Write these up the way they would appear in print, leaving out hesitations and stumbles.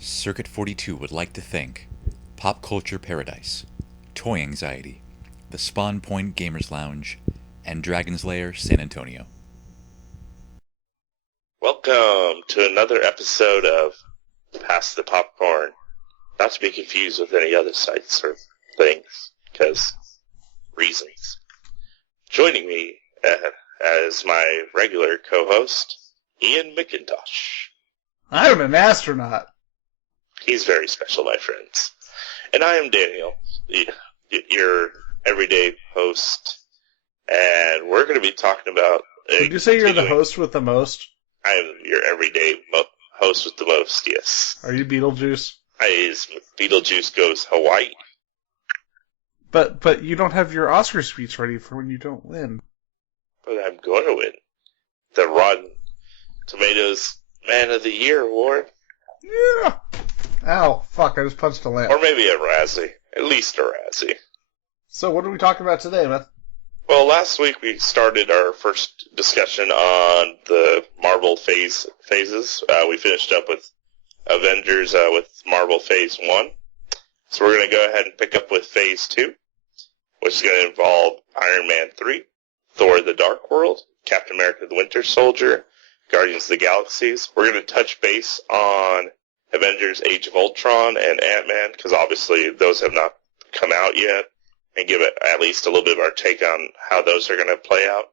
Circuit 42 would like to thank Pop Culture Paradise, Toy Anxiety, the Spawn Point Gamers Lounge, and Dragon's Lair San Antonio. Welcome to another episode of Pass the Popcorn. Not to be confused with any other sites or things, because reasons. Joining me as my regular co-host, Ian McIntosh. I'm an astronaut. He's very special, my friends. And I am Daniel, your everyday host, and we're going to be talking about... Did you say you're the host with the most? I am your everyday host with the most, yes. Are you Beetlejuice? Beetlejuice goes Hawaii. But you don't have your Oscar speech ready for when you don't win. But I'm going to win. The Rotten Tomatoes Man of the Year award. Yeah! Ow, fuck, I just punched a lamp. Or maybe a Razzie. At least a Razzie. So what are we talking about today, man? Well, last week we started our first discussion on the Marvel phases. We finished up with Avengers with Marvel Phase 1. So we're going to go ahead and pick up with Phase 2, which is going to involve Iron Man 3, Thor the Dark World, Captain America the Winter Soldier, Guardians of the Galaxies. We're going to touch base on Avengers Age of Ultron and Ant-Man, because obviously those have not come out yet, and give it at least a little bit of our take on how those are going to play out.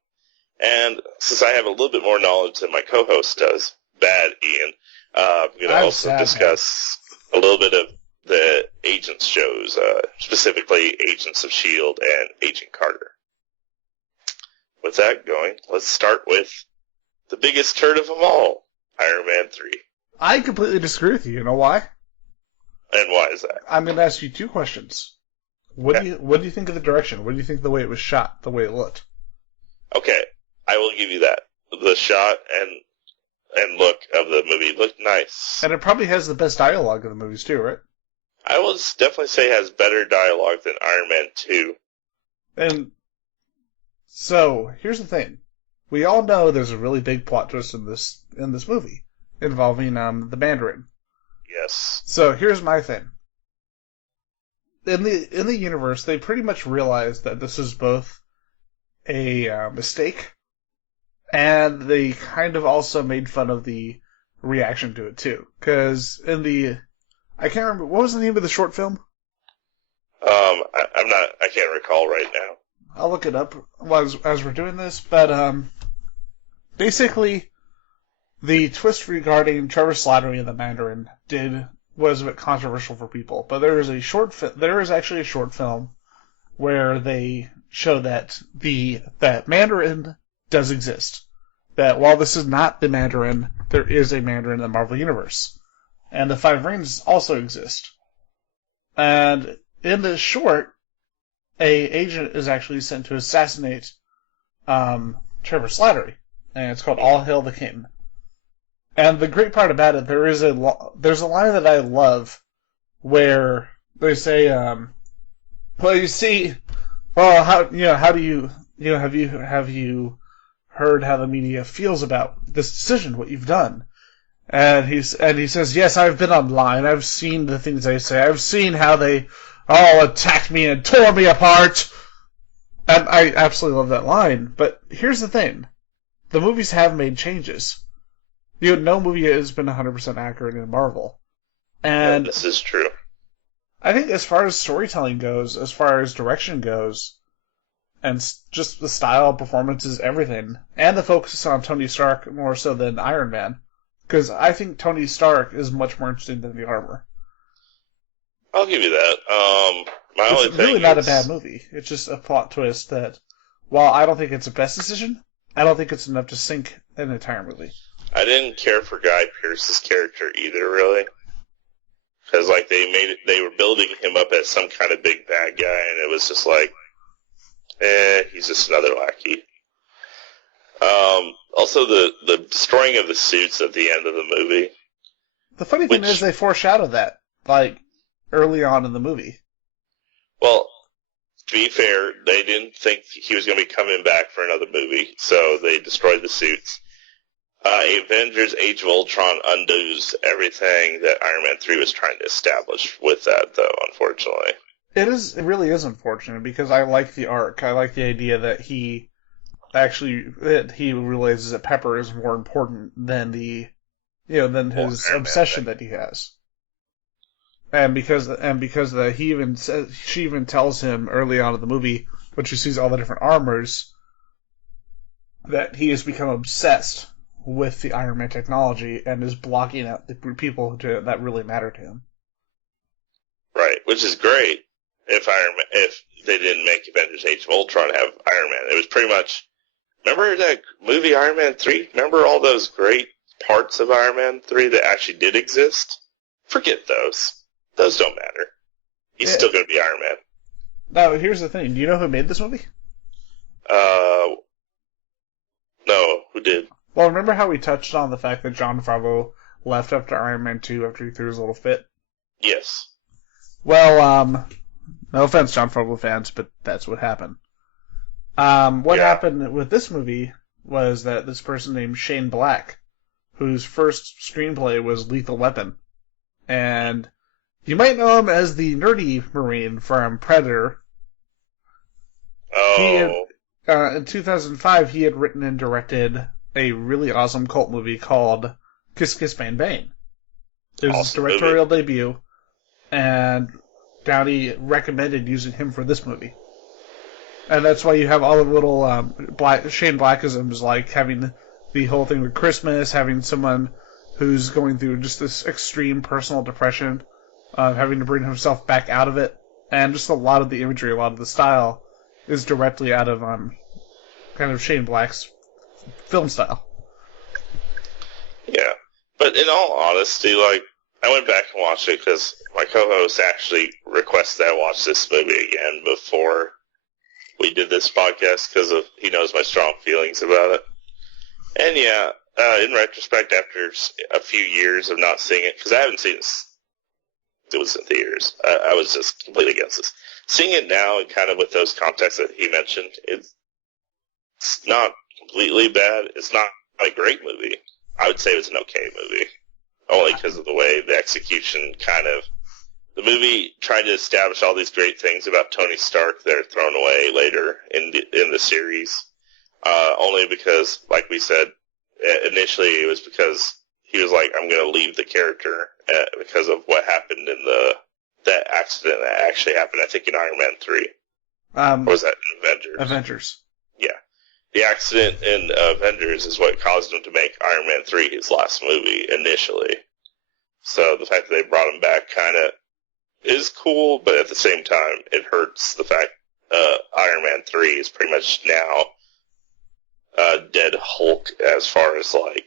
And since I have a little bit more knowledge than my co-host does, bad Ian, I'm going to also discuss a little bit of the Agents shows, specifically Agents of S.H.I.E.L.D. and Agent Carter. With that going, let's start with the biggest turd of them all, Iron Man 3. I completely disagree with you. You know why? And why is that? I'm going to ask you two questions. What do you think of the direction? What do you think of the way it was shot, the way it looked? Okay, I will give you that. The shot and look of the movie looked nice. And it probably has the best dialogue of the movies too, right? I will definitely say it has better dialogue than Iron Man 2. And so, here's the thing. We all know there's a really big plot twist in this movie involving the Mandarin. Yes. So, here's my thing. In the universe, they pretty much realized that this is both a mistake, and they kind of also made fun of the reaction to it too. Because I can't remember, what was the name of the short film? I can't recall right now. I'll look it up as we're doing this, but basically, the twist regarding Trevor Slattery and the Mandarin was a bit controversial for people. But there is actually a short film where they show that that Mandarin does exist. That while this is not the Mandarin, there is a Mandarin in the Marvel Universe. And the Five Rings also exist. And in this short, a agent is actually sent to assassinate Trevor Slattery, and it's called All Hail the King. And the great part about it, there's a line that I love where they say, "Well, you see, how do you have you heard how the media feels about this decision, what you've done?" And he says, "Yes, I've been online. I've seen the things they say. I've seen how they all attacked me and tore me apart." And I absolutely love that line. But here's the thing. The movies have made changes. No movie has been 100% accurate in Marvel. And this is true. I think as far as storytelling goes, as far as direction goes, and just the style, performances, everything, and the focus on Tony Stark more so than Iron Man, because I think Tony Stark is much more interesting than the armor. I'll give you that. It's really not a bad movie. It's just a plot twist that, while I don't think it's the best decision, I don't think it's enough to sink an entire movie. I didn't care for Guy Pearce's character either, really. Because, they were building him up as some kind of big bad guy, and it was just like, he's just another lackey. Also, the destroying of the suits at the end of the movie. The funny thing is they foreshadowed that, early on in the movie. Well, to be fair, they didn't think he was going to be coming back for another movie, so they destroyed the suits. Avengers Age of Ultron undoes everything that Iron Man 3 was trying to establish with that, though, unfortunately. It really is unfortunate because I like the arc. I like the idea that he realizes that Pepper is more important than than his obsession that he has. And because she even tells him early on in the movie when she sees all the different armors that he has become obsessed with the Iron Man technology and is blocking out the people that really matter to him. Right, which is great if they didn't make Avengers Age of Ultron have Iron Man. It was pretty much, remember that movie Iron Man 3? Remember all those great parts of Iron Man 3 that actually did exist? Forget those. Those don't matter. He's still going to be Iron Man. Now, here's the thing. Do you know who made this movie? No. Who did? Well, remember how we touched on the fact that Jon Favreau left after Iron Man 2 after he threw his little fit? Yes. Well, no offense, Jon Favreau fans, but that's what happened. What happened with this movie was that this person named Shane Black, whose first screenplay was Lethal Weapon, and you might know him as the nerdy Marine from Predator. Oh. In 2005, he had written and directed a really awesome cult movie called Kiss Kiss Bang Bang. It was his directorial debut, and Downey recommended using him for this movie. And that's why you have all the little Shane Blackisms, like having the whole thing with Christmas, having someone who's going through just this extreme personal depression, having to bring himself back out of it, and just a lot of the imagery, a lot of the style is directly out of kind of Shane Black's film style. Yeah, but in all honesty, like, I went back and watched it because my co-host actually requested I watch this movie again before we did this podcast because he knows my strong feelings about it. And yeah, in retrospect, after a few years of not seeing it, because I haven't seen it was in theaters, I was just completely against this. Seeing it now, and kind of with those contexts that he mentioned, it's not completely bad. It's not a great movie. I would say it was an okay movie, only because of the way the execution the movie tried to establish all these great things about Tony Stark that are thrown away later in the series, only because, like we said, initially it was because he was like, I'm going to leave the character because of what happened in that accident that actually happened, I think, in Iron Man 3. Or was that in Avengers? Avengers. Yeah. The accident in Avengers is what caused him to make Iron Man 3 his last movie initially. So the fact that they brought him back kind of is cool, but at the same time, it hurts the fact Iron Man 3 is pretty much now dead Hulk as far as, like,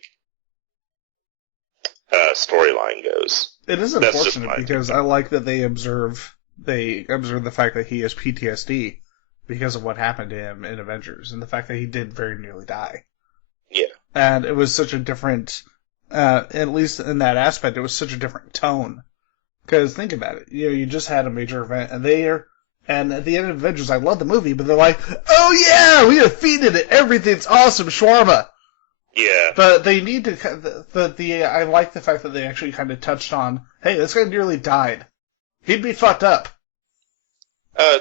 storyline goes. It is unfortunate because I like that they observe the fact that he has PTSD because of what happened to him in Avengers, and the fact that he did very nearly die. Yeah. And it was such a different, at least in that aspect, it was such a different tone. Because think about it, you just had a major event, and at the end of Avengers, I love the movie, but they're like, oh yeah, we defeated it, everything's awesome, shawarma. Yeah. But they need to, I like the fact that they actually kind of touched on, hey, this guy nearly died. He'd be fucked up.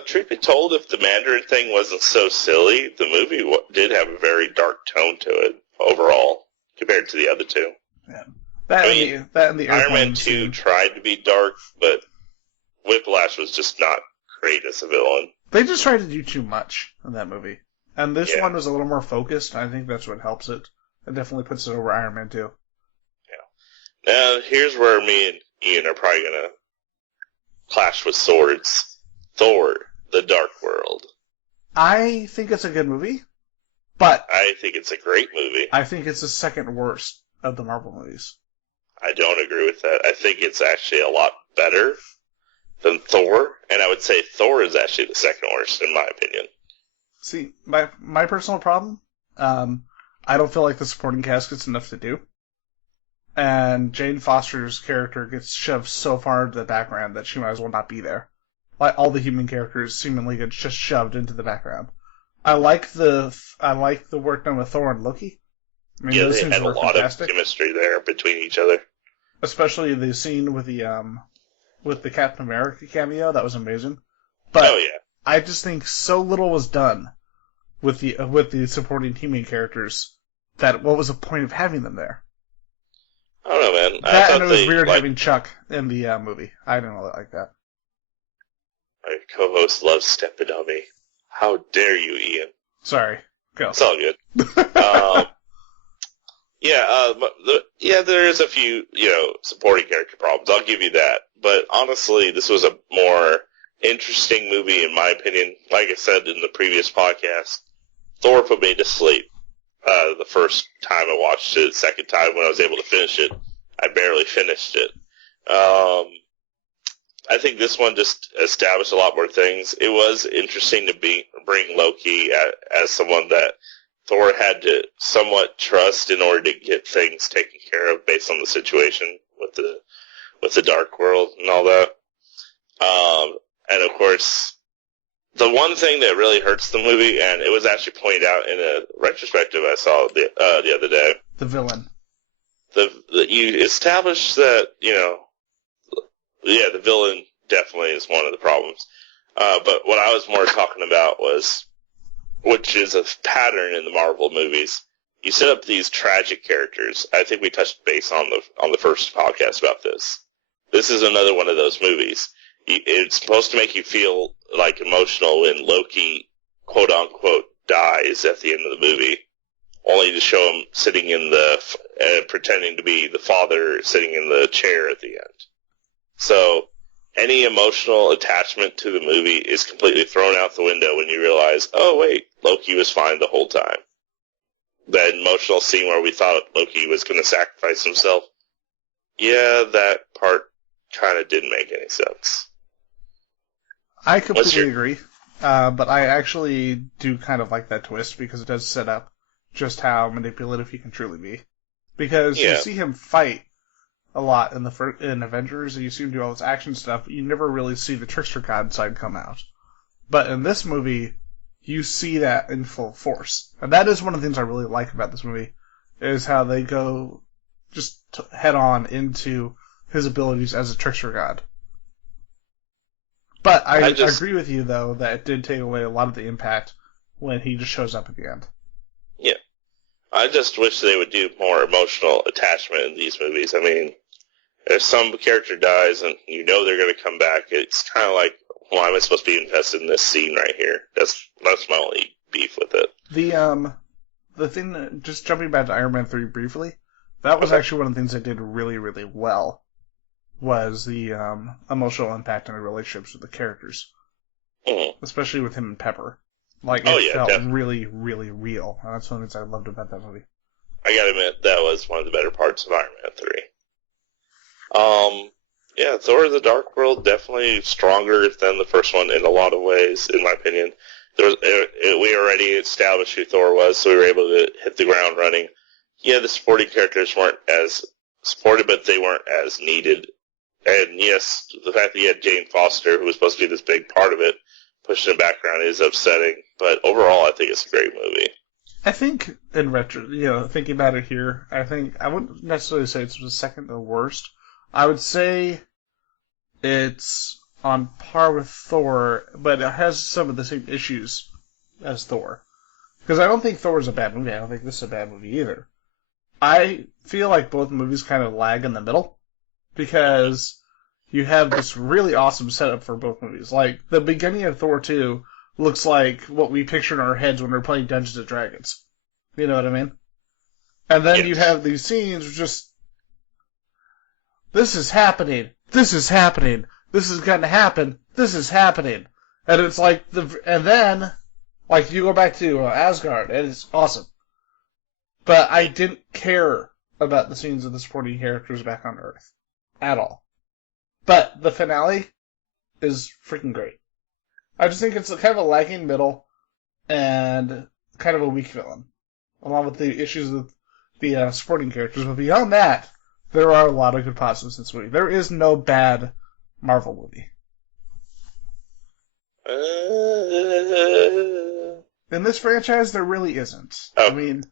Truth be told, if the Mandarin thing wasn't so silly, the movie did have a very dark tone to it overall compared to the other two. Yeah. That and the Iron Man 2 tried to be dark, but Whiplash was just not great as a villain. They just tried to do too much in that movie. And this one was a little more focused, and I think that's what helps it. It definitely puts it over Iron Man 2. Yeah. Now, here's where me and Ian are probably going to clash with swords. Thor, The Dark World. I think it's a good movie, but I think it's a great movie. I think it's the second worst of the Marvel movies. I don't agree with that. I think it's actually a lot better than Thor, and I would say Thor is actually the second worst, in my opinion. See, my personal problem, I don't feel like the supporting cast gets enough to do. And Jane Foster's character gets shoved so far into the background that she might as well not be there. Like, all the human characters seemingly get just shoved into the background. I like the work done with Thor and Loki, I mean, Yeah, those they scenes had a were lot fantastic. of chemistry there between each other. Especially the scene with the Captain America cameo. That was amazing. Oh, But yeah. I just think so little was done with the supporting teaming characters that what was the point of having them there? I don't know, man. I That thought and it was they, weird like, having Chuck in the movie. I didn't really like that. my co-host loves stepping on me. How dare you, Ian? Sorry. Go. It's all good. There is a few, supporting character problems. I'll give you that. But honestly, this was a more interesting movie, in my opinion. Like I said in the previous podcast, Thor put me to sleep the first time I watched it. Second time when I was able to finish it, I barely finished it. I think this one just established a lot more things. It was interesting to bring Loki as someone that Thor had to somewhat trust in order to get things taken care of based on the situation with the Dark World and all that. And of course, the one thing that really hurts the movie, and it was actually pointed out in a retrospective I saw the other day. The villain. You establish that, the villain definitely is one of the problems. But what I was more talking about was, which is a pattern in the Marvel movies, you set up these tragic characters. I think we touched base on the first podcast about this. This is another one of those movies. It's supposed to make you feel like emotional when Loki, quote unquote, dies at the end of the movie, only to show him sitting in pretending to be the father sitting in the chair at the end. So any emotional attachment to the movie is completely thrown out the window when you realize, oh wait, Loki was fine the whole time. That emotional scene where we thought Loki was going to sacrifice himself, yeah, that part kind of didn't make any sense. I completely agree, but I actually do kind of like that twist because it does set up just how manipulative he can truly be. Because you see him fight a lot in Avengers, and you see him do all this action stuff, but you never really see the trickster god side come out. But in this movie, you see that in full force. And that is one of the things I really like about this movie, is how they go just head on into his abilities as a trickster god. But I agree with you, though, that it did take away a lot of the impact when he just shows up at the end. Yeah. I just wish they would do more emotional attachment in these movies. I mean, if some character dies and you know they're going to come back, it's kind of like, why am I supposed to be invested in this scene right here? That's my only beef with it. The thing that, just jumping back to Iron Man 3 briefly, that was actually one of the things they did really, really well, was the emotional impact on the relationships with the characters. Mm-hmm. Especially with him and Pepper. Like, it felt definitely. really, really real. And that's one of the things I loved about that movie. I gotta admit, that was one of the better parts of Iron Man 3. Thor: The Dark World definitely stronger than the first one in a lot of ways, in my opinion. We already established who Thor was, so we were able to hit the ground running. Yeah, the supporting characters weren't as supported, but they weren't as needed. And yes, the fact that you had Jane Foster, who was supposed to be this big part of it, pushed in the background is upsetting. But overall, I think it's a great movie. I think, in retro, thinking about it here, I wouldn't necessarily say it's the second or worst. I would say it's on par with Thor, but it has some of the same issues as Thor. Because I don't think Thor is a bad movie. I don't think this is a bad movie either. I feel like both movies kind of lag in the middle, because you have this really awesome setup for both movies. Like, the beginning of Thor 2 looks like what we picture in our heads when we're playing Dungeons & Dragons. You know what I mean? And then you have these scenes just, this is happening, this is happening, this is going to happen, this is happening. And it's like, and then, like, you go back to Asgard, and it's awesome. But I didn't care about the scenes of the supporting characters back on Earth. At all. But the finale is freaking great. I just think it's kind of a lagging middle and kind of a weak villain, along with the issues with the supporting characters. But beyond that, there are a lot of good positives in this movie. There is no bad Marvel movie. In this franchise, there really isn't. Oh. I mean,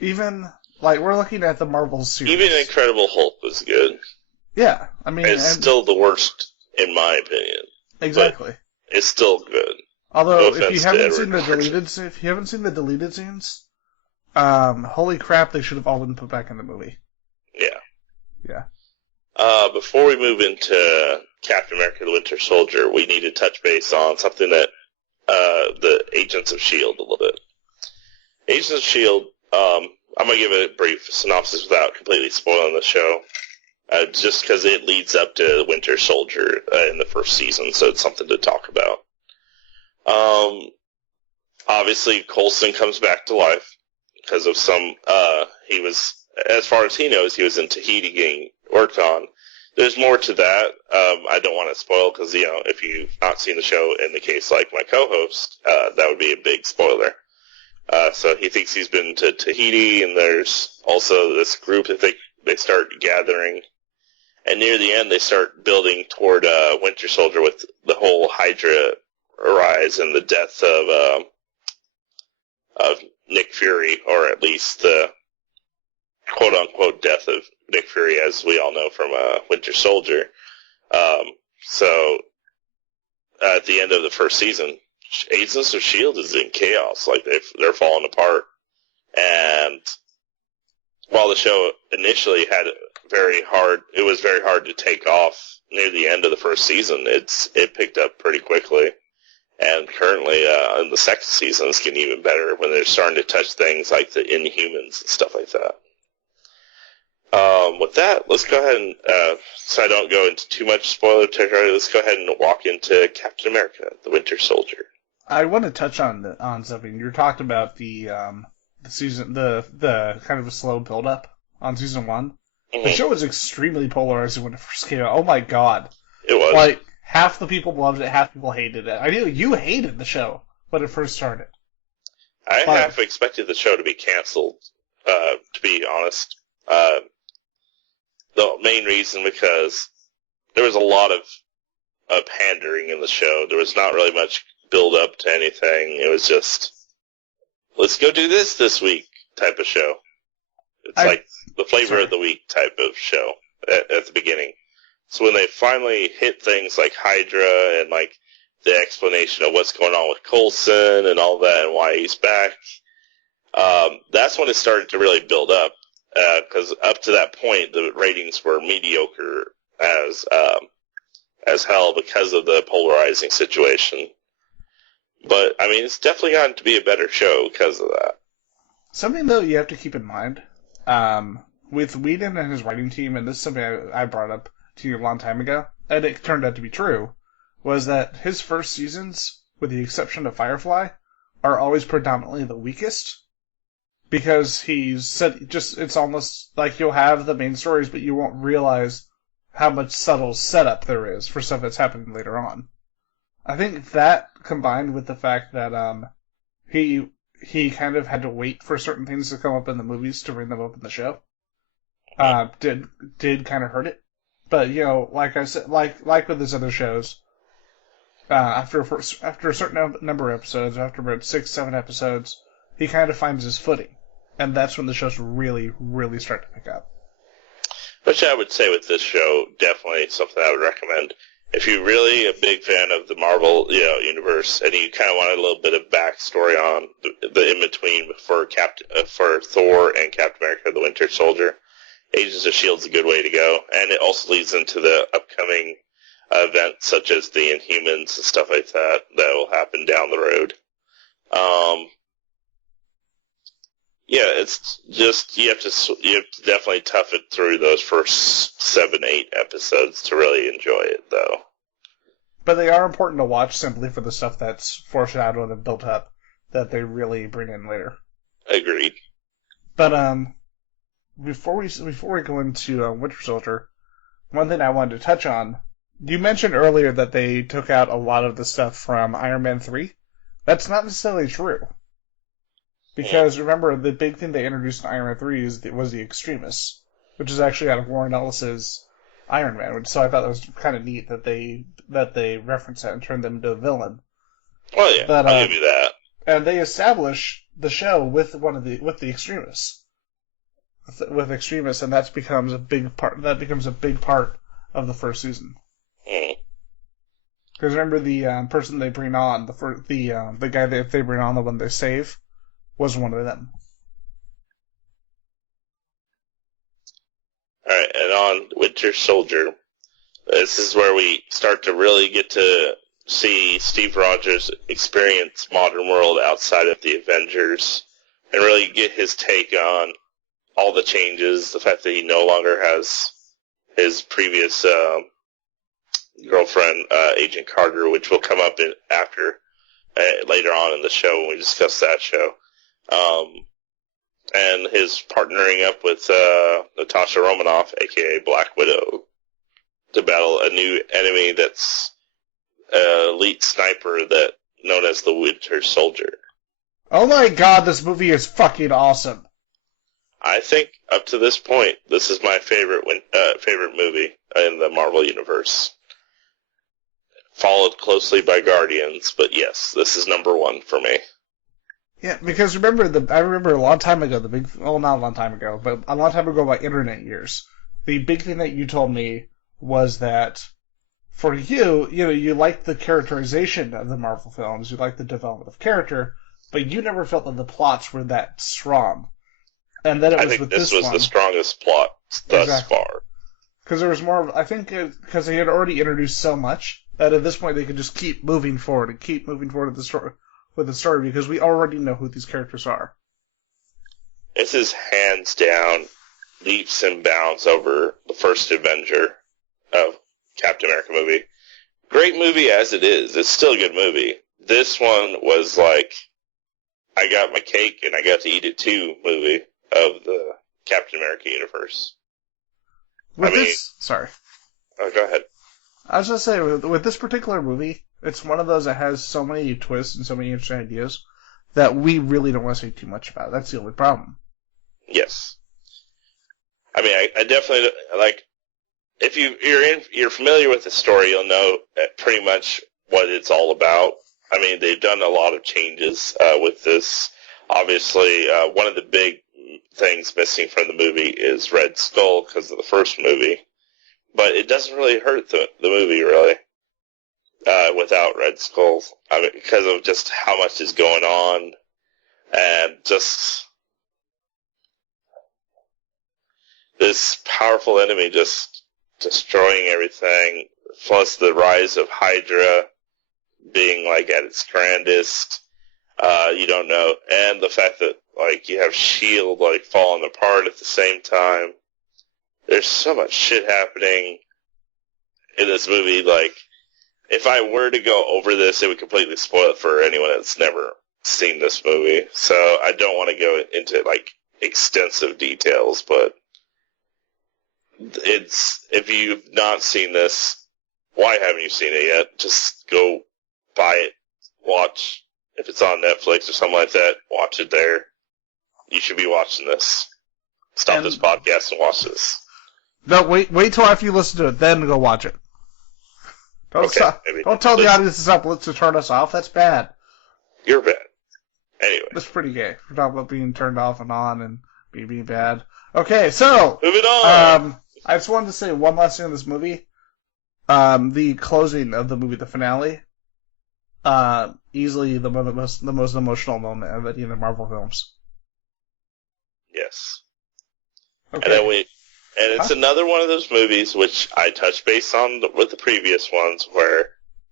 even Like, we're looking at the Marvel series. Even Incredible Hulk was good. Yeah, I mean... It's still the worst, in my opinion. Exactly. It's still good. Although, No if you haven't seen the deleted scenes, holy crap, they should have all been put back in the movie. Yeah. Yeah. Before we move into Captain America: The Winter Soldier, we need to touch base on something that the Agents of S.H.I.E.L.D. a little bit. Agents of S.H.I.E.L.D., I'm going to give a brief synopsis without completely spoiling the show, just because it leads up to Winter Soldier in the first season, so it's something to talk about. Obviously, Coulson comes back to life because of he was, as far as he knows, he was in Tahiti getting worked on. There's more to that. I don't want to spoil because, if you've not seen the show, in the case like my co-host, that would be a big spoiler. So he thinks he's been to Tahiti, and there's also this group that they start gathering. And near the end, they start building toward Winter Soldier with the whole Hydra rise and the death of Nick Fury, or at least the quote-unquote death of Nick Fury, as we all know from Winter Soldier. So at the end of the first season, Agents of S.H.I.E.L.D. is in chaos. Like, they're falling apart. And while the show initially it was very hard to take off near the end of the first season, it picked up pretty quickly. And currently, in the second season, it's getting even better when they're starting to touch things like the Inhumans and stuff like that. With that, let's go ahead and, so I don't go into too much spoiler territory, let's go ahead and walk into Captain America: The Winter Soldier. I want to touch on something. You talked about the season, the kind of a slow build up on season 1. Mm-hmm. The show was extremely polarizing when it first came out. Oh my god! It was. Like, half the people loved it, half the people hated it. I knew you hated the show when it first started. I half expected the show to be canceled. To be honest, the main reason because there was a lot of pandering in the show. There was not really much build up to anything. It was just, let's go do this week type of show. It's like the flavor of the week type of show at the beginning. So when they finally hit things like Hydra and like the explanation of what's going on with Coulson and all that and why he's back, that's when it started to really build up. Because up to that point, the ratings were mediocre as hell because of the polarizing situation. But, I mean, it's definitely gotten to be a better show because of that. Something, though, you have to keep in mind, with Whedon and his writing team, and this is something I brought up to you a long time ago, and it turned out to be true, was that his first seasons, with the exception of Firefly, are always predominantly the weakest. Because it's almost like you'll have the main stories, but you won't realize how much subtle setup there is for stuff that's happening later on. I think that, combined with the fact that he kind of had to wait for certain things to come up in the movies to bring them up in the show, did kind of hurt it. But like I said, like with his other shows, after a certain number of episodes, after about 6-7 episodes, he kind of finds his footing, and that's when the shows really, really start to pick up. Which I would say with this show, definitely something I would recommend. If you're really a big fan of the Marvel, universe, and you kind of want a little bit of backstory on the in-between for Thor and Captain America: The Winter Soldier, Agents of S.H.I.E.L.D. is a good way to go. And it also leads into the upcoming events such as the Inhumans and stuff like that will happen down the road. Yeah, it's just you have to definitely tough it through those first 7-8 episodes to really enjoy it, though. But they are important to watch simply for the stuff that's foreshadowed and built up that they really bring in later. Agreed. But before we go into Winter Soldier, one thing I wanted to touch on. You mentioned earlier that they took out a lot of the stuff from Iron Man 3. That's not necessarily true. Because, remember, the big thing they introduced in Iron Man 3 was the Extremis, which is actually out of Warren Ellis's Iron Man, so I thought that was kind of neat that they referenced that and turned them into a villain. Well, yeah, I'll give you that. And they establish the show with the Extremis. with Extremis, and that becomes a big part. That becomes a big part of the first season. Because remember, the person they bring on, the guy that they bring on, the one they save, was one of them. All right, and on Winter Soldier, this is where we start to really get to see Steve Rogers experience modern world outside of the Avengers, and really get his take on all the changes, the fact that he no longer has his previous girlfriend, Agent Carter, which will come up after later on in the show when we discuss that show, and his partnering up with Natasha Romanoff, aka Black Widow, to battle a new enemy that's elite sniper that known as the Winter Soldier. Oh my god, this movie is fucking awesome. I think up to this point, this is my favorite movie in the Marvel Universe. Followed closely by Guardians, but yes, this is number one for me. Yeah, because I remember a long time ago, not a long time ago, but a long time ago by internet years, the big thing that you told me was that for you, you liked the characterization of the Marvel films, you liked the development of character, but you never felt that the plots were that strong. And then I think this was the strongest plot thus far. Because there was more, I think, because they had already introduced so much that at this point they could just keep moving forward and keep moving forward with the story because we already know who these characters are. This is hands down leaps and bounds over the first Avenger of Captain America movie. Great movie as it is. It's still a good movie. This one was like, I got my cake and I got to eat it too movie of the Captain America universe. Sorry. Oh, go ahead. I was just saying, with this particular movie, it's one of those that has so many twists and so many interesting ideas that we really don't want to say too much about. That's the only problem. Yes. I mean, I definitely, like, if you're familiar with the story, you'll know pretty much what it's all about. I mean, they've done a lot of changes with this. Obviously, one of the big things missing from the movie is Red Skull because of the first movie. But it doesn't really hurt the movie, really, without Red Skull. I mean, because of just how much is going on and just this powerful enemy just destroying everything, plus the rise of Hydra being, like, at its grandest. You don't know. And the fact that, like, you have S.H.I.E.L.D., like, falling apart at the same time. There's so much shit happening in this movie. Like, if I were to go over this, it would completely spoil it for anyone that's never seen this movie. So I don't want to go into, like, extensive details, but if you've not seen this, why haven't you seen it yet? Just go buy it, watch. If it's on Netflix or something like that, watch it there. You should be watching this. Stop this podcast and watch this. No, wait till after you listen to it, then go watch it. Don't tell the audience to turn us off. That's bad. You're bad. Anyway. That's pretty gay. We're talking about being turned off and on and being bad. Okay, so moving on. I just wanted to say one last thing on this movie. The closing of the movie, the finale. Easily the most emotional moment of any of the Marvel films. Yes. Okay. And it's another one of those movies which I touched base on with the previous ones where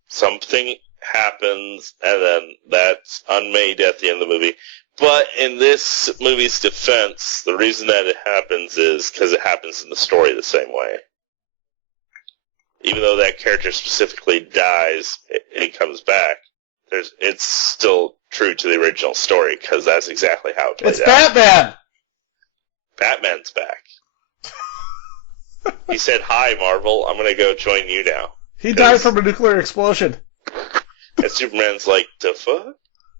something happens and then that's unmade at the end of the movie. But in this movie's defense, the reason that it happens is because it happens in the story the same way. Even though that character specifically dies, it comes back. It's still true to the original story because that's exactly how it played out. It's Batman! Batman's back. He said, "Hi, Marvel, I'm gonna go join you now." He died from a nuclear explosion. And Superman's like, "The fuck?"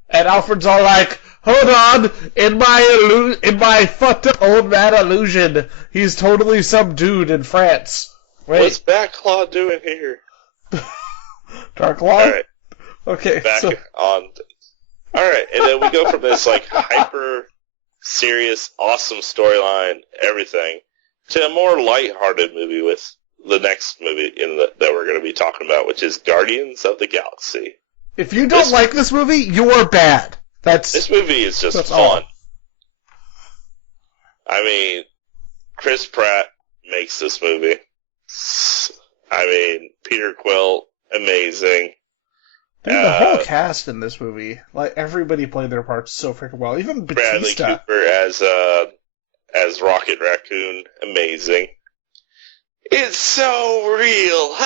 And Alfred's all like, "Hold on, in my fucked up old man illusion, he's totally some dude in France. Wait. What's Batclaw doing here?" Darklaw? Alright. Okay. Alright, and then we go from this, like, hyper serious, awesome storyline, everything, to a more lighthearted movie with the next movie that we're going to be talking about, which is Guardians of the Galaxy. If you don't like this movie, you're bad. This movie is just fun. All. I mean, Chris Pratt makes this movie. I mean, Peter Quill, amazing. Dude, the whole cast in this movie, like, everybody played their parts so freaking well. Even Batista. Bradley Cooper as Rocket Raccoon, amazing. It's so real.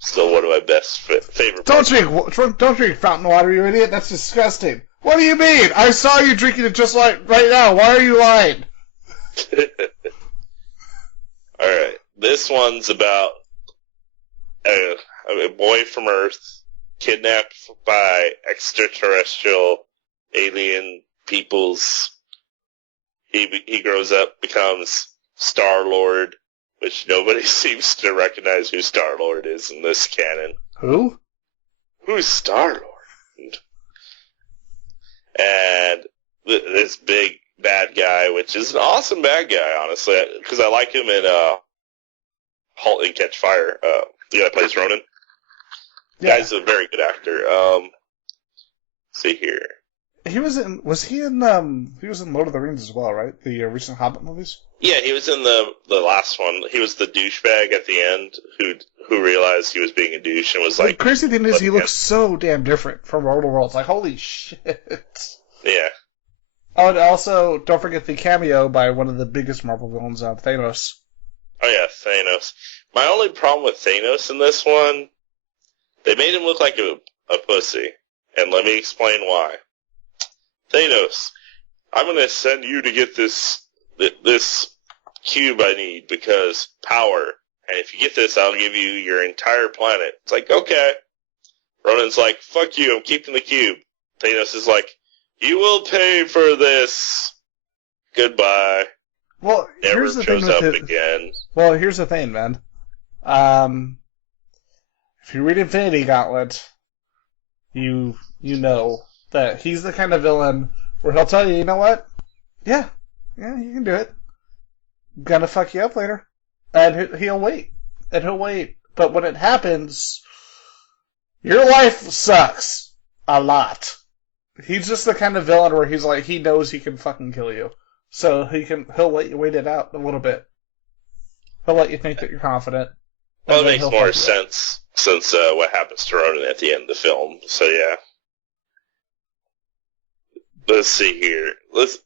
Still one of my best favorite parts. Don't drink fountain water, you idiot. That's disgusting. What do you mean? I saw you drinking it just like right now. Why are you lying? Alright, this one's about a boy from Earth kidnapped by extraterrestrial alien peoples. He grows up, becomes Star-Lord, which nobody seems to recognize who Star-Lord is in this canon. Who? Who's Star-Lord? And this big bad guy, which is an awesome bad guy, honestly, because I like him in *Halt and Catch Fire*. The guy that plays Ronan. Yeah. Guy's a very good actor. Let's see here. He was in Lord of the Rings as well, right? The recent Hobbit movies? Yeah, he was in the last one. He was the douchebag at the end who realized he was being a douche and was like... The crazy thing is he looks so damn different from World of Worlds. Like, holy shit. Yeah. Oh, and also, don't forget the cameo by one of the biggest Marvel villains, Thanos. Oh yeah, Thanos. My only problem with Thanos in this one, they made him look like a pussy. And let me explain why. Thanos, I'm going to send you to get this cube I need because power. And if you get this, I'll give you your entire planet. It's like, okay. Ronan's like, fuck you, I'm keeping the cube. Thanos is like, you will pay for this. Goodbye. Well, never here's the shows thing up with again. Well, here's the thing, man. If you read Infinity Gauntlet, you know that he's the kind of villain where he'll tell you, you know what? Yeah, you can do it. Gonna fuck you up later. And he'll wait. But when it happens, your life sucks. A lot. He's just the kind of villain where he's like, he knows he can fucking kill you. So he'll let you wait it out a little bit. He'll let you think that you're confident. Well, it makes more sense since what happens to Ronan at the end of the film. So yeah. Let's see here. Let's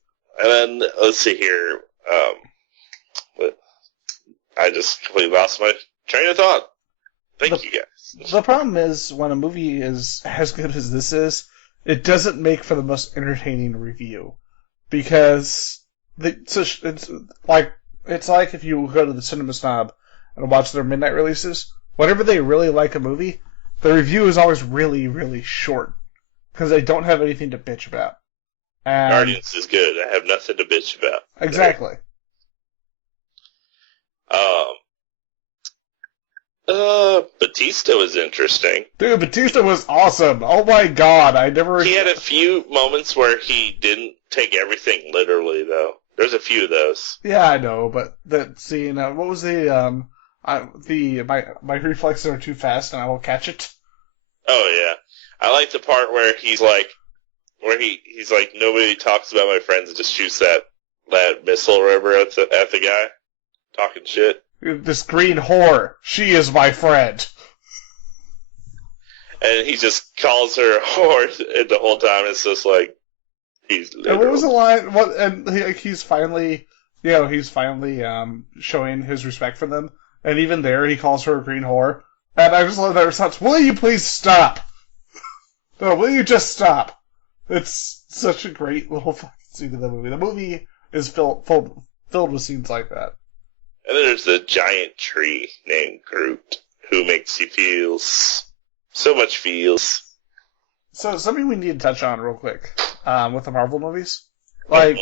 see here. I just completely lost my train of thought. Thank you guys. The problem is when a movie is as good as this is, it doesn't make for the most entertaining review because it's like if you go to the Cinema Snob and watch their midnight releases. Whenever they really like a movie, the review is always really, really short because they don't have anything to bitch about. And Guardians is good. I have nothing to bitch about. Exactly. Batista was interesting. Dude, Batista was awesome. Oh my god, He had a few moments where he didn't take everything literally, though. There's a few of those. Yeah, I know, but that scene, what was my reflexes are too fast and I will catch it. Oh yeah, I like the part where he's like, nobody talks about my friends and just shoots that missile or whatever at the guy, talking shit. This green whore, she is my friend. And he just calls her a whore, and the whole time it's just like, he's literal. And what was the line? He's finally showing his respect for them, and even there he calls her a green whore. And I just love that response. Will you please stop? No, will you just stop? It's such a great little fucking scene in the movie. The movie is filled with scenes like that. And then there's the giant tree named Groot, who makes you feel so much feels. So something we need to touch on real quick with the Marvel movies, like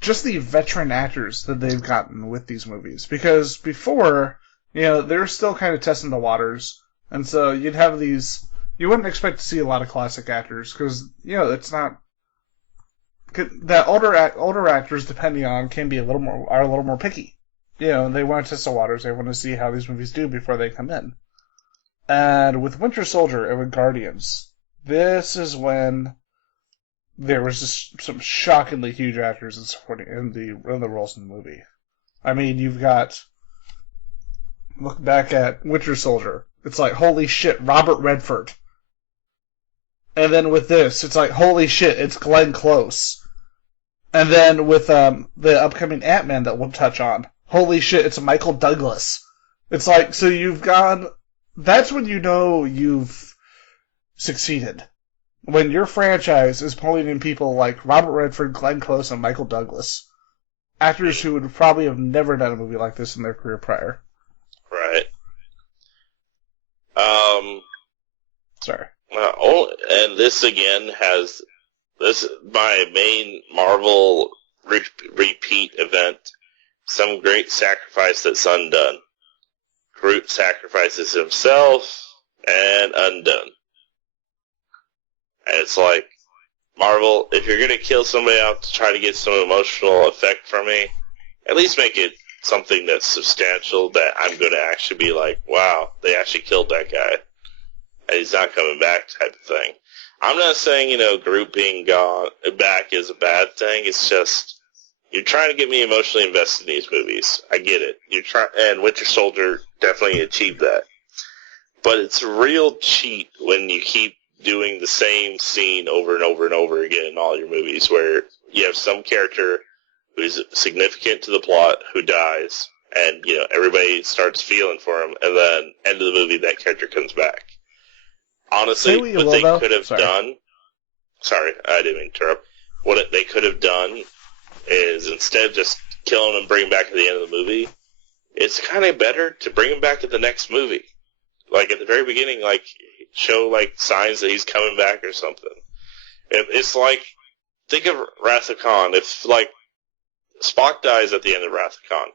just the veteran actors that they've gotten with these movies. Because before, they're still kind of testing the waters, and so you'd have these you wouldn't expect to see a lot of classic actors because it's not that older actors, depending on, can be a little more picky. They want to test the waters. They want to see how these movies do before they come in. And with Winter Soldier and with Guardians, this is when there was just some shockingly huge actors in the roles in the movie. I mean, you've got, look back at Winter Soldier. It's like, holy shit, Robert Redford. And then with this, it's like, holy shit, it's Glenn Close. And then with the upcoming Ant-Man that we'll touch on, holy shit, it's Michael Douglas. It's like, so you've gone, that's when you know you've succeeded. When your franchise is pulling in people like Robert Redford, Glenn Close, and Michael Douglas. Actors who would probably have never done a movie like this in their career prior. Right. Sorry. And this again has my main Marvel repeat event. Some great sacrifice that's undone. Groot sacrifices himself and undone. And it's like, Marvel, if you're going to kill somebody out to try to get some emotional effect from me, at least make it something that's substantial that I'm going to actually be like, wow, they actually killed that guy. And he's not coming back type of thing. I'm not saying, Groot being gone back is a bad thing. It's just, you're trying to get me emotionally invested in these movies. I get it. And Winter Soldier definitely achieved that. But it's a real cheat when you keep doing the same scene over and over and over again in all your movies, where you have some character who's significant to the plot who dies, and everybody starts feeling for him, and then end of the movie that character comes back. Honestly, what they could have done, sorry, I didn't mean to interrupt. What they could have done is, instead of just killing him and bring him back at the end of the movie, it's kind of better to bring him back at the next movie. Like at the very beginning, like show like signs that he's coming back or something. It's like, think of Wrath of Khan. If like Spock dies at the end of Wrath of Khan,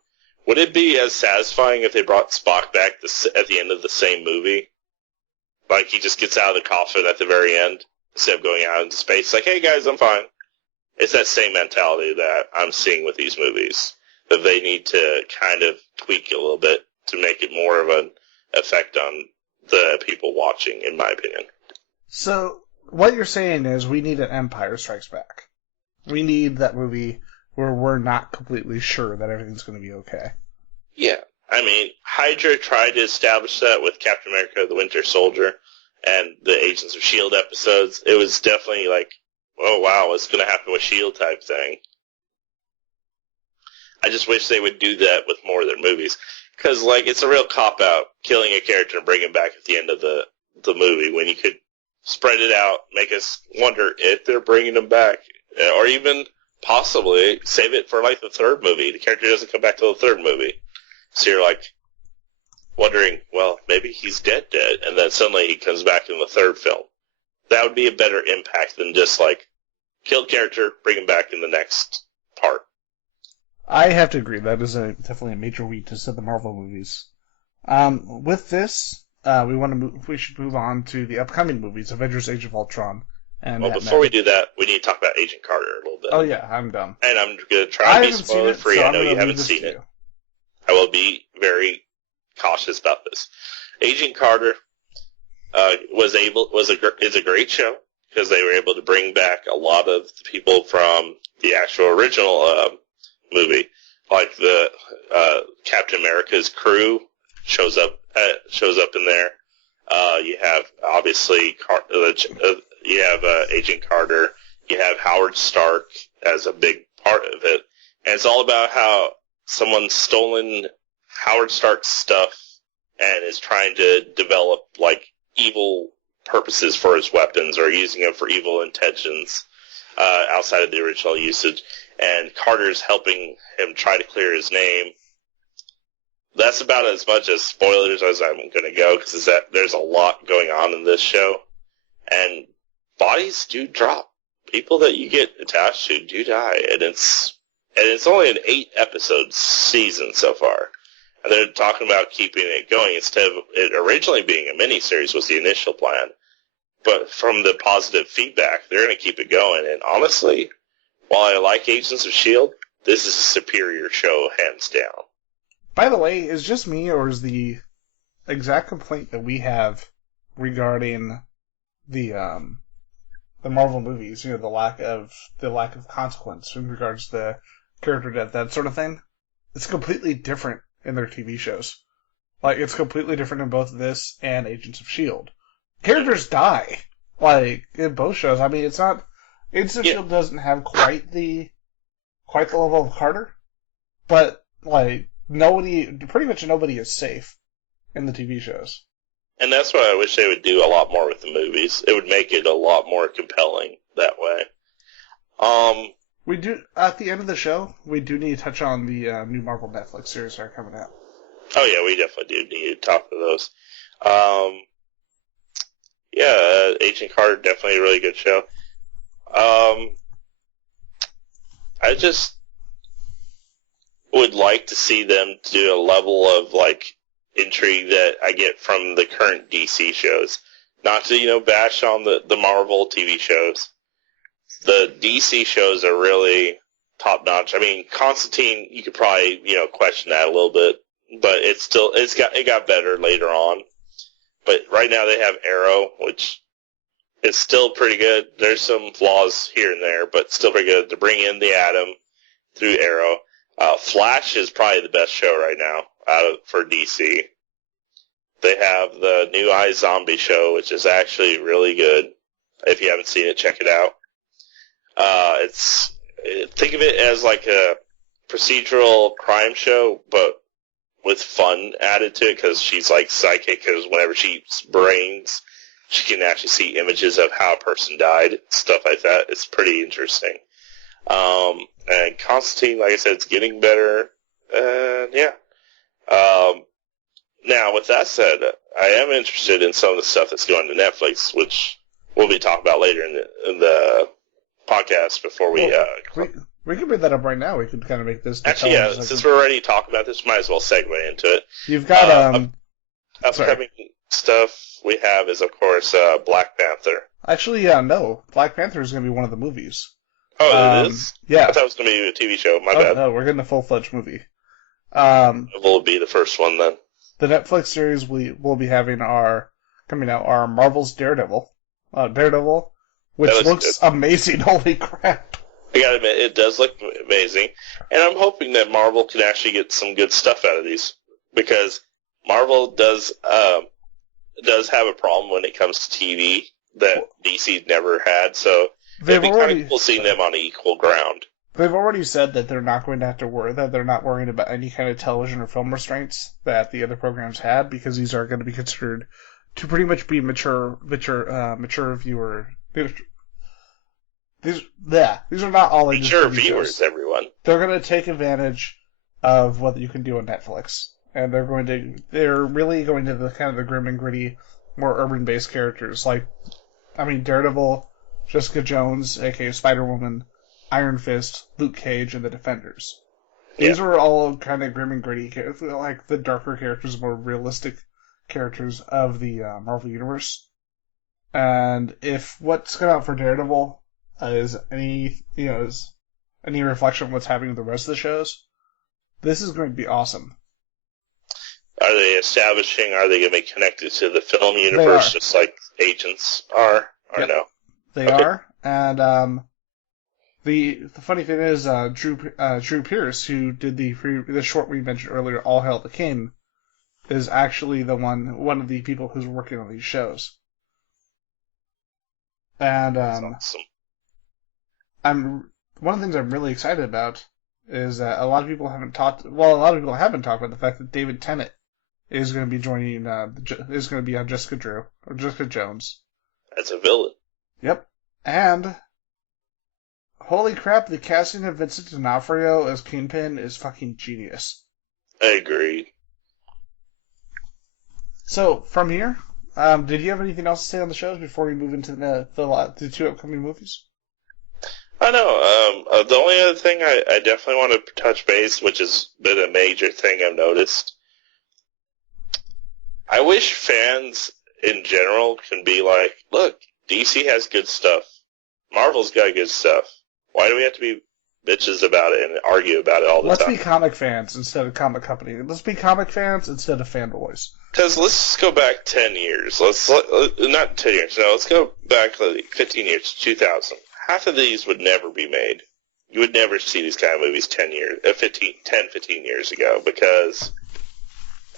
would it be as satisfying if they brought Spock back at the end of the same movie? Like he just gets out of the coffin at the very end instead of going out into space. Like, hey guys, I'm fine. It's that same mentality that I'm seeing with these movies, that they need to kind of tweak a little bit to make it more of an effect on the people watching, in my opinion. So, what you're saying is we need an Empire Strikes Back. We need that movie where we're not completely sure that everything's going to be okay. Yeah. I mean, Hydra tried to establish that with Captain America, the Winter Soldier, and the Agents of S.H.I.E.L.D. episodes. It was definitely like, oh wow, what's going to happen with S.H.I.E.L.D. type thing. I just wish they would do that with more of their movies. Because, like, it's a real cop-out, killing a character and bringing him back at the end of the movie, when you could spread it out, make us wonder if they're bringing him back. Or even, possibly, save it for, like, the third movie. The character doesn't come back till the third movie. So you're, like, wondering, well, maybe he's dead, and then suddenly he comes back in the third film. That would be a better impact than just, like, kill character, bring him back in the next part. I have to agree. That is definitely a major weakness of the Marvel movies. With this, we should move on to the upcoming movies, Avengers: Age of Ultron. And before we do that, we need to talk about Agent Carter a little bit. Oh yeah, I'm done. And I'm going to try to be spoiler free. I know you haven't seen it. I will be very cautious about this. Agent Carter is a great show, because they were able to bring back a lot of the people from the actual original movie, like the Captain America's crew shows up in there. You have obviously you have Agent Carter. You have Howard Stark as a big part of it, and it's all about how someone's stolen Howard Stark's stuff and is trying to develop like evil purposes for his weapons, or using them for evil intentions outside of the original usage. And Carter's helping him try to clear his name. That's about as much as spoilers as I'm going to go, because there's a lot going on in this show. And bodies do drop. People that you get attached to do die. And it's only an 8-episode season so far. And they're talking about keeping it going instead of it originally being a miniseries was the initial plan. but from the positive feedback, they're going to keep it going. And honestly, while I like Agents of S.H.I.E.L.D., this is a superior show, hands down. By the way, is just me, or is the exact complaint that we have regarding the Marvel movies, the lack of consequence in regards to the character death, that sort of thing? It's completely different in their TV shows. Like, it's completely different in both this and Agents of S.H.I.E.L.D. Characters die, like, in both shows. I mean, it's not... Agents of S.H.I.E.L.D. doesn't have quite the level of Carter, but, like, pretty much nobody is safe in the TV shows. And that's what I wish they would do a lot more with the movies. It would make it a lot more compelling that way. We do, at the end of the show, we do need to touch on the new Marvel Netflix series that are coming out. Oh yeah, we definitely do need to talk to those. Agent Carter, definitely a really good show. I just would like to see them do a level of, like, intrigue that I get from the current DC shows. Not to, bash on the Marvel TV shows. The DC shows are really top notch. I mean, Constantine, you could probably, question that a little bit, but it got better later on. But right now they have Arrow, which is still pretty good. There's some flaws here and there, but still pretty good. To bring in the Atom through Arrow. Flash is probably the best show right now for DC. They have the new iZombie show, which is actually really good. If you haven't seen it, check it out. Think of it as like a procedural crime show, but with fun added to it, because she's like psychic, because whenever she eats brains, she can actually see images of how a person died, stuff like that. It's pretty interesting. And Constantine, like I said, it's getting better. Now, with that said, I am interested in some of the stuff that's going to Netflix, which we'll be talking about later in the podcast before we can bring that up right now. We could kind of make this... Actually, yeah, since we're already talking about this, might as well segue into it. You've got, upcoming stuff we have is, of course, Black Panther. Actually, no. Black Panther is going to be one of the movies. Oh, it is? Yeah. I thought it was going to be a TV show. My bad. No, we're getting a full-fledged movie. Will it be the first one, then? The Netflix series we will be having are Marvel's Daredevil. Which looks amazing. Holy crap. I gotta admit, it does look amazing. And I'm hoping that Marvel can actually get some good stuff out of these. Because Marvel does have a problem when it comes to TV that DC never had. So it'd be kind of cool seeing them on equal ground. They've already said that they're not going to have to worry, that they're not worrying about any kind of television or film restraints that the other programs had, because these are going to be considered to pretty much be mature viewer. These are not all mature viewers, everyone. They're going to take advantage of what you can do on Netflix, and they're really going to the kind of the grim and gritty, more urban-based characters like, Daredevil, Jessica Jones, aka Spider-Woman, Iron Fist, Luke Cage, and the Defenders. These are all kind of grim and gritty, like the darker characters, more realistic characters of the Marvel Universe. And if what's come out for Daredevil is any reflection of what's happening with the rest of the shows, this is going to be awesome. Are they going to be connected to the film universe just like Agents are? Or no? They are. And the funny thing is, Drew Pierce, who did the short we mentioned earlier, All Hail the King, is actually one of the people who's working on these shows. And awesome. One of the things I'm really excited about is that a lot of people haven't talked about the fact that David Tennant is going to be joining is going to be on Jessica Jones. As a villain. Yep. And holy crap, the casting of Vincent D'Onofrio as Kingpin is fucking genius. I agree. So, from here, did you have anything else to say on the shows before we move into the two upcoming movies? I know. The only other thing I definitely want to touch base, which has been a major thing I've noticed, I wish fans in general can be like, look, DC has good stuff. Marvel's got good stuff. Why do we have to be bitches about it and argue about it all the Let's time? be comic fans instead of comic company. Let's be comic fans instead of fanboys. Because let's go back 10 years. Not 10 years, no, let's go back like 15 years, 2000. Half of these would never be made. You would never see these kind of movies 10, 15 years ago, because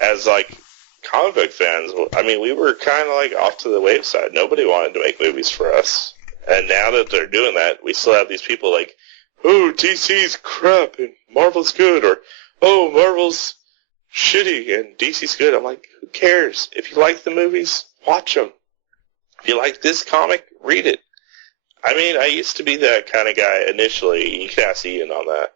as, like, comic book fans, I mean, we were kind of, like, off to the wayside. Nobody wanted to make movies for us. And now that they're doing that, we still have these people like, oh, DC's crap and Marvel's good, or, oh, Marvel's shitty and DC's good. I'm like, who cares? If you like the movies, watch them. If you like this comic, read it. I mean, I used to be that kind of guy initially. You can ask Ian on that.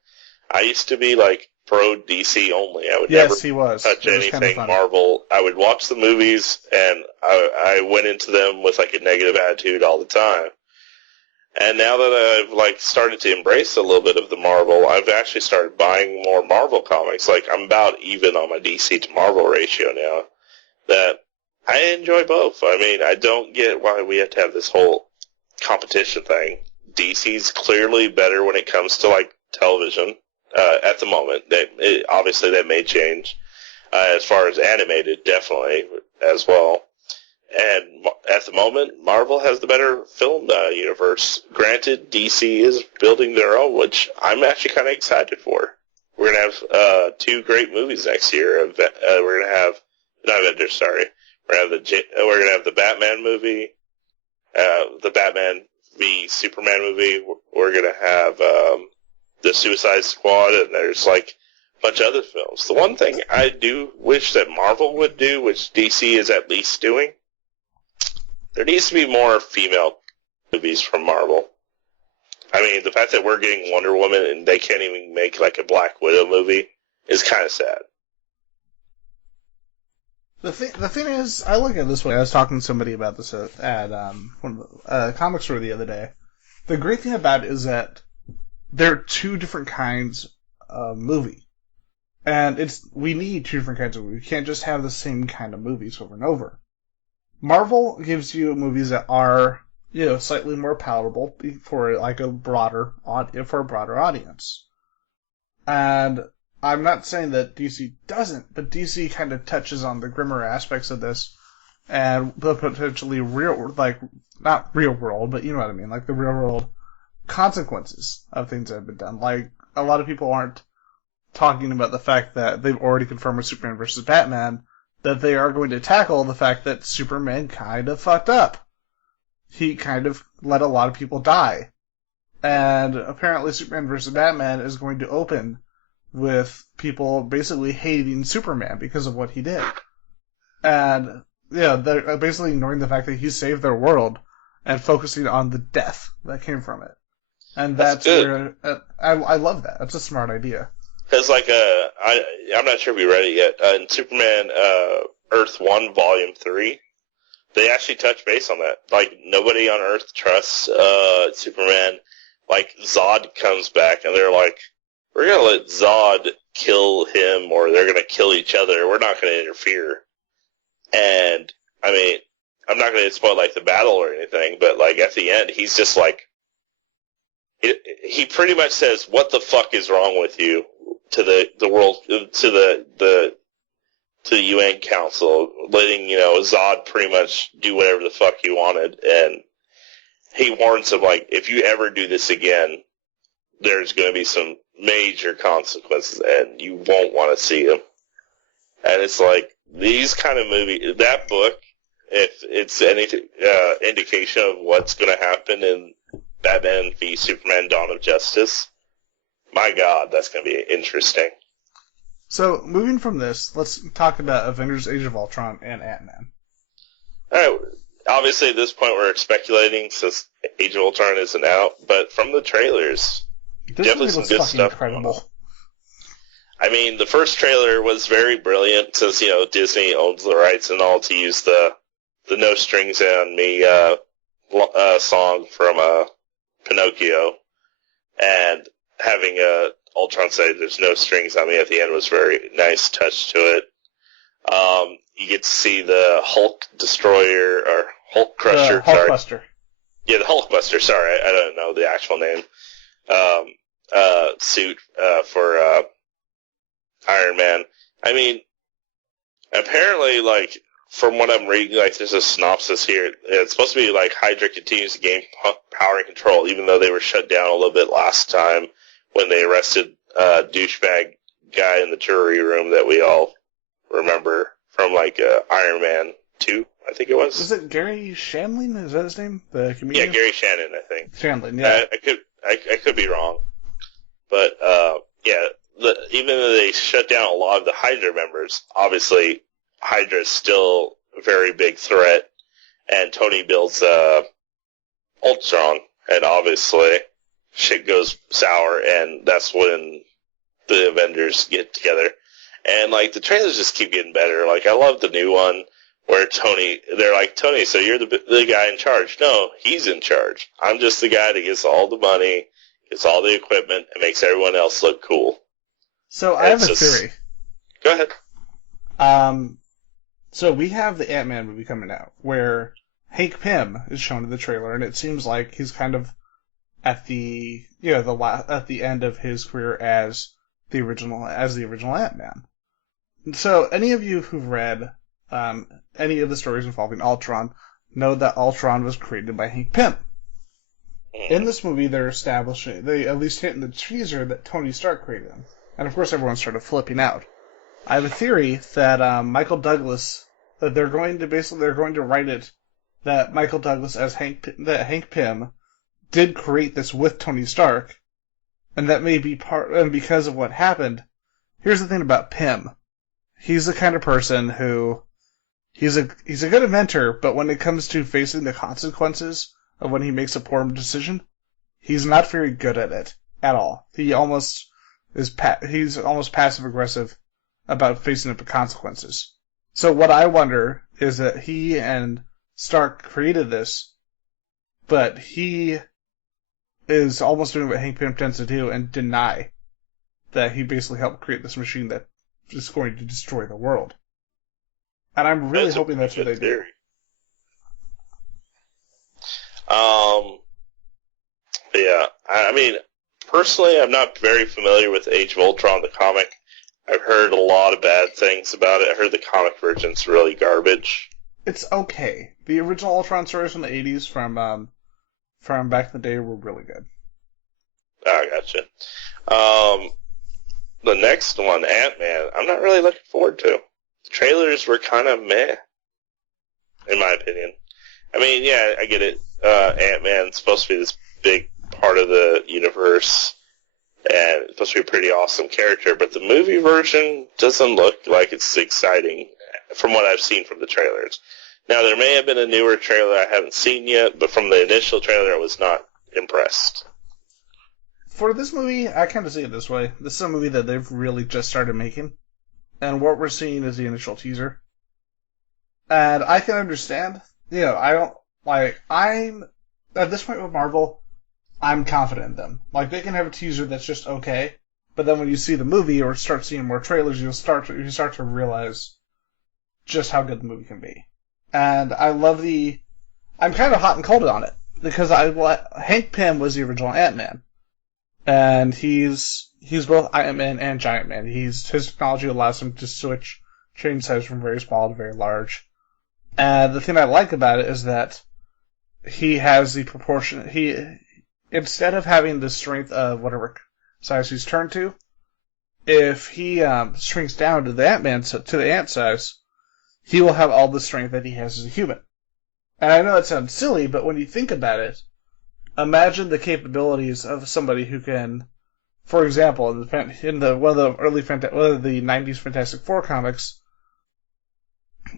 I used to be, like, pro DC only. I would never touch anything Marvel. I would watch the movies, and I went into them with, like, a negative attitude all the time. And now that I've, like, started to embrace a little bit of the Marvel, I've actually started buying more Marvel comics. Like, I'm about even on my DC to Marvel ratio now. That I enjoy both. I mean, I don't get why we have to have this whole competition thing. DC's clearly better when it comes to, like, television at the moment. Obviously, that may change. As far as animated, definitely, as well. And at the moment, Marvel has the better film universe. Granted, DC is building their own, which I'm actually kind of excited for. We're going to have 2 great movies next year. We're going to have, not Avengers, sorry. We're going to have the Batman movie, the Batman v Superman movie. We're going to have the Suicide Squad, and there's like a bunch of other films. The one thing I do wish that Marvel would do, which DC is at least doing, there needs to be more female movies from Marvel. I mean, the fact that we're getting Wonder Woman and they can't even make like a Black Widow movie is kind of sad. The thing is, I look at it this way. I was talking to somebody about this at one of the comic store the other day. The great thing about it is that there are 2 different kinds of movie. And we need 2 different kinds of movies. We can't just have the same kind of movies over and over. Marvel gives you movies that are, slightly more palatable for like a broader audience. And I'm not saying that DC doesn't, but DC kind of touches on the grimmer aspects of this and the potentially not real world, but you know what I mean, like the real world consequences of things that have been done. Like, a lot of people aren't talking about the fact that they've already confirmed with Superman versus Batman that they are going to tackle the fact that Superman kind of fucked up. He kind of let a lot of people die. And apparently Superman vs. Batman is going to open with people basically hating Superman because of what he did. And, they're basically ignoring the fact that he saved their world and focusing on the death that came from it. And that's where I love that. That's a smart idea. Because, like, I'm not sure if we read it yet. In Superman Earth 1, Volume 3, they actually touch base on that. Like, nobody on Earth trusts Superman. Like, Zod comes back, and they're like, we're going to let Zod kill him, or they're going to kill each other. We're not going to interfere. And, I mean, I'm not going to spoil, like, the battle or anything, but, like, at the end, he's just like, he pretty much says, what the fuck is wrong with you? To the world, to the UN Council, letting, Zod pretty much do whatever the fuck he wanted, and he warns him, like, if you ever do this again, there's going to be some major consequences, and you won't want to see them. And it's like, these kind of movies, that book, if it's any indication of what's going to happen in Batman v Superman Dawn of Justice, my God, that's going to be interesting. So, moving from this, let's talk about Avengers Age of Ultron and Ant-Man. Alright, obviously at this point we're speculating since Age of Ultron isn't out, but from the trailers, definitely some good stuff. Incredible. I mean, the first trailer was very brilliant since, Disney owns the rights and all to use the No Strings on Me song from Pinocchio, and having Ultron say there's no strings on me at the end was very nice touch to it. You get to see the Hulk Destroyer, or Hulk Crusher, Hulkbuster. Yeah, the Hulkbuster. Sorry, I don't know the actual name. Suit for Iron Man. I mean, apparently, like from what I'm reading, like there's a synopsis here. It's supposed to be like Hydra continues to gain power and control, even though they were shut down a little bit last time when they arrested douchebag guy in the jury room that we all remember from like Iron Man 2, I think it was. Is it Gary Shandling? Is that his name? The comedian? Yeah, Gary Shannon, I think. Shandling, yeah. I could be wrong, but yeah, even though they shut down a lot of the Hydra members, obviously Hydra is still a very big threat, and Tony builds Ultron, and obviously shit goes sour, and that's when the Avengers get together. And like the trailers just keep getting better. Like I love the new one where they're like, Tony, so you're the guy in charge. No, he's in charge. I'm just the guy that gets all the money, gets all the equipment, and makes everyone else look cool. So I have a theory. Go ahead. So we have the Ant-Man movie coming out, where Hank Pym is shown in the trailer, and it seems like he's kind of at the at the end of his career as the original Ant-Man. So any of you who've read any of the stories involving Ultron know that Ultron was created by Hank Pym. In this movie, they at least hint in the teaser that Tony Stark created him. And of course everyone started flipping out. I have a theory that Michael Douglas, that they're going to write it that Michael Douglas as Hank Pym did create this with Tony Stark, and that may be and because of what happened. Here's the thing about Pym. He's the kind of person who, he's a good inventor, but when it comes to facing the consequences of when he makes a poor decision, he's not very good at it at all. He's almost passive aggressive about facing up the consequences. So what I wonder is that he and Stark created this, but he is almost doing what Hank Pym tends to do and deny that he basically helped create this machine that is going to destroy the world. And I'm really hoping that's what they do. Yeah, I mean, personally, I'm not very familiar with Age of Ultron, the comic. I've heard a lot of bad things about it. I heard the comic version's really garbage. It's okay. The original Ultron stories from the 80s from back in the day were really good. Oh, gotcha. The next one, Ant-Man, I'm not really looking forward to. The trailers were kind of meh, in my opinion. I mean, yeah, I get it. Ant-Man's supposed to be this big part of the universe, and it's supposed to be a pretty awesome character, but the movie version doesn't look like it's exciting from what I've seen from the trailers. Now, there may have been a newer trailer I haven't seen yet, but from the initial trailer, I was not impressed. For this movie, I kind of see it this way. This is a movie that they've really just started making, and what we're seeing is the initial teaser. And I can understand, I'm, at this point with Marvel, I'm confident in them. Like, they can have a teaser that's just okay, but then when you see the movie or start seeing more trailers, you start to realize just how good the movie can be. And I'm kind of hot and cold on it, because Hank Pym was the original Ant-Man. And he's both Iron Man and Giant Man. His technology allows him to change size from very small to very large. And the thing I like about it is that he has the proportion. Instead of having the strength of whatever size he's turned to, if he shrinks down to the ant size, he will have all the strength that he has as a human. And I know that sounds silly, but when you think about it, imagine the capabilities of somebody who can, for example, one of the 90s Fantastic Four comics,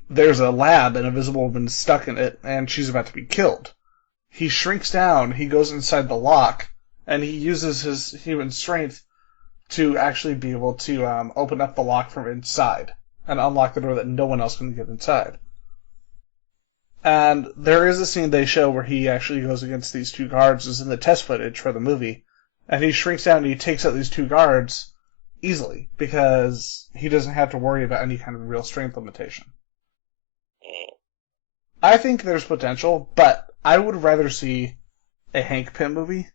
there's a lab, an invisible woman stuck in it, and she's about to be killed. He shrinks down, he goes inside the lock, and he uses his human strength to actually be able to open up the lock from inside and unlock the door that no one else can get inside. And there is a scene they show where he actually goes against these two guards. It's in the test footage for the movie. And he shrinks down and he takes out these two guards easily because he doesn't have to worry about any kind of real strength limitation. I think there's potential, but I would rather see a Hank Pym movie.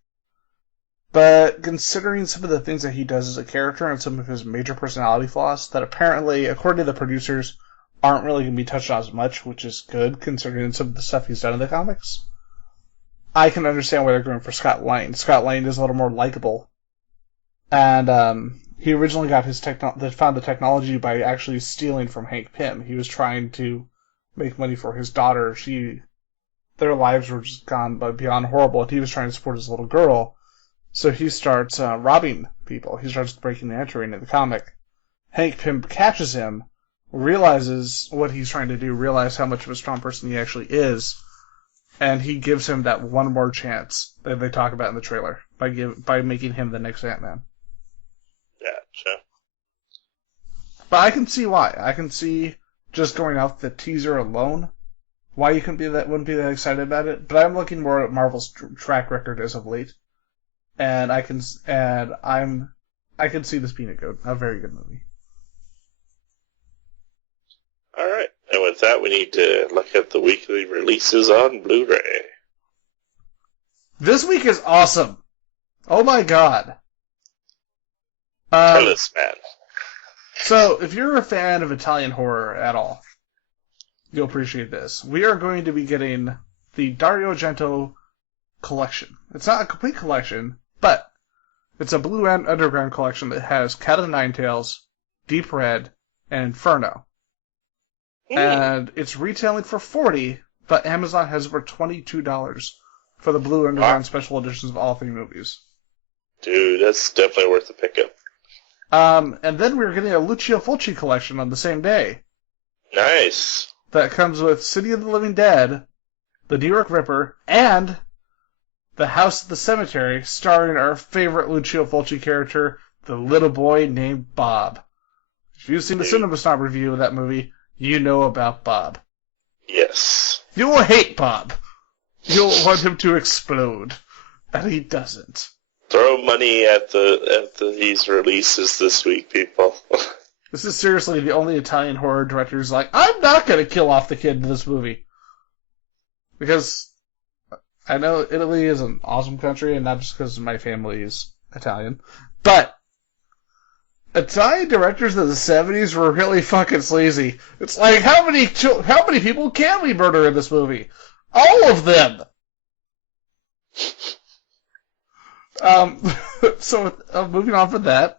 But considering some of the things that he does as a character and some of his major personality flaws that apparently, according to the producers, aren't really going to be touched on as much, which is good considering some of the stuff he's done in the comics, I can understand why they're going for Scott Lang. Scott Lang is a little more likable. And he originally got found the technology by actually stealing from Hank Pym. He was trying to make money for his daughter. Their lives were just gone beyond horrible, and he was trying to support his little girl. So he starts robbing people. He starts breaking and entering in the comic. Hank Pym catches him, realizes what he's trying to do, realizes how much of a strong person he actually is, and he gives him that one more chance that they talk about in the trailer by making him the next Ant-Man. Gotcha. But I can see why. I can see just going off the teaser alone why you wouldn't be that excited about it. But I'm looking more at Marvel's track record as of late. And I can see this being a very good movie. All right, and with that, we need to look at the weekly releases on Blu-ray. This week is awesome. Oh my god. Tell us, man. So, if you're a fan of Italian horror at all, you'll appreciate this. We are going to be getting the Dario Argento collection. It's not a complete collection, but it's a Blue Underground collection that has Cat of Nine Tails, Deep Red, and Inferno. And it's retailing for $40, but Amazon has over $22 for the Blue Underground special editions of all three movies. Dude, that's definitely worth the pickup. And then we're getting a Lucio Fulci collection on the same day. Nice. That comes with City of the Living Dead, The New York Ripper, and The House at the Cemetery, starring our favorite Lucio Fulci character, the little boy named Bob. If you've seen the Cinema Snob review of that movie, you know about Bob. Yes. You will hate Bob. You'll want him to explode. And he doesn't. Throw money at these releases this week, people. This is seriously the only Italian horror director who's like, I'm not going to kill off the kid in this movie. Because I know Italy is an awesome country, and not just because my family is Italian, but Italian directors of the 70s were really fucking sleazy. It's like, how many people can we murder in this movie? All of them! So, moving on from that,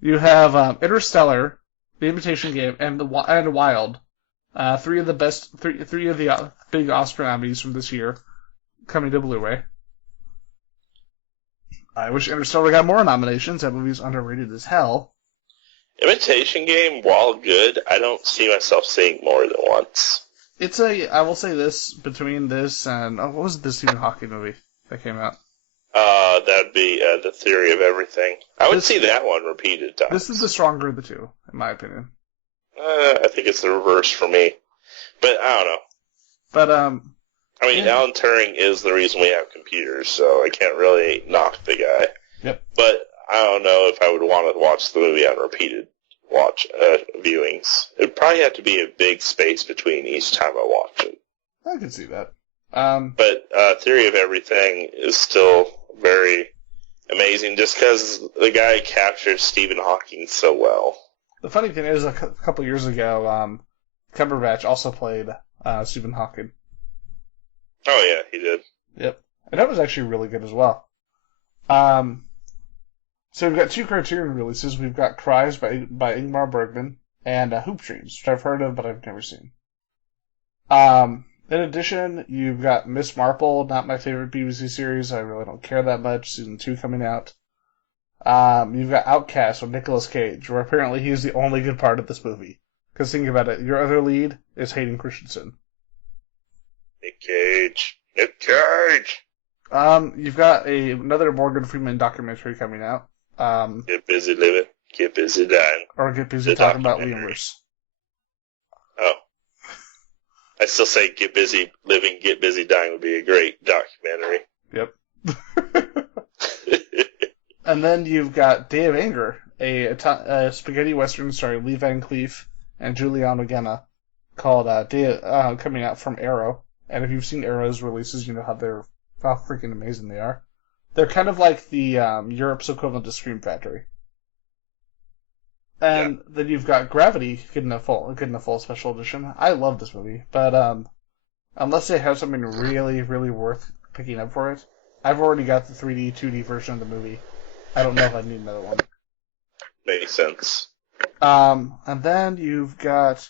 you have Interstellar, The Imitation Game, and Wild. Three of the big Oscar nominees from this year coming to Blu-ray. I wish Interstellar got more nominations. That movie's underrated as hell. Imitation Game, while good, I don't see myself seeing more than once. I will say this, between this and, what was the Stephen Hawking movie that came out? That'd be The Theory of Everything. I would see that one repeated times. This is the stronger of the two, in my opinion. I think it's the reverse for me. But I don't know. But, I mean, yeah. Alan Turing is the reason we have computers, so I can't really knock the guy. Yep. But I don't know if I would want to watch the movie on repeated viewings. It'd probably have to be a big space between each time I watch it. I can see that. But Theory of Everything is still very amazing just because the guy captures Stephen Hawking so well. The funny thing is, a couple years ago, Cumberbatch also played Stephen Hawking. Oh, yeah, he did. Yep. And that was actually really good as well. So we've got two Criterion releases. We've got Cries by Ingmar Bergman and Hoop Dreams, which I've heard of but I've never seen. In addition, you've got Miss Marple, not my favorite BBC series. I really don't care that much. Season 2 coming out. You've got Outcast with Nicolas Cage, where apparently he's the only good part of this movie. Because think about it, your other lead is Hayden Christensen. Nick Cage. Nick Cage! You've got another Morgan Freeman documentary coming out. Get busy living, get busy dying. Or get busy talking about Lemurs. Oh. I still say get busy living, get busy dying would be a great documentary. Yep. And then you've got Day of Anger, a spaghetti western starring Lee Van Cleef and Juliana Genna, called coming out from Arrow. And if you've seen Arrow's releases, you know how they're how freaking amazing they are. They're kind of like the Europe's equivalent to Scream Factory. And then you've got Gravity getting a full special edition. I love this movie, but unless they have something really, really worth picking up for it, I've already got the 3D, 2D version of the movie. I don't know if I need another one. Makes sense. And then you've got,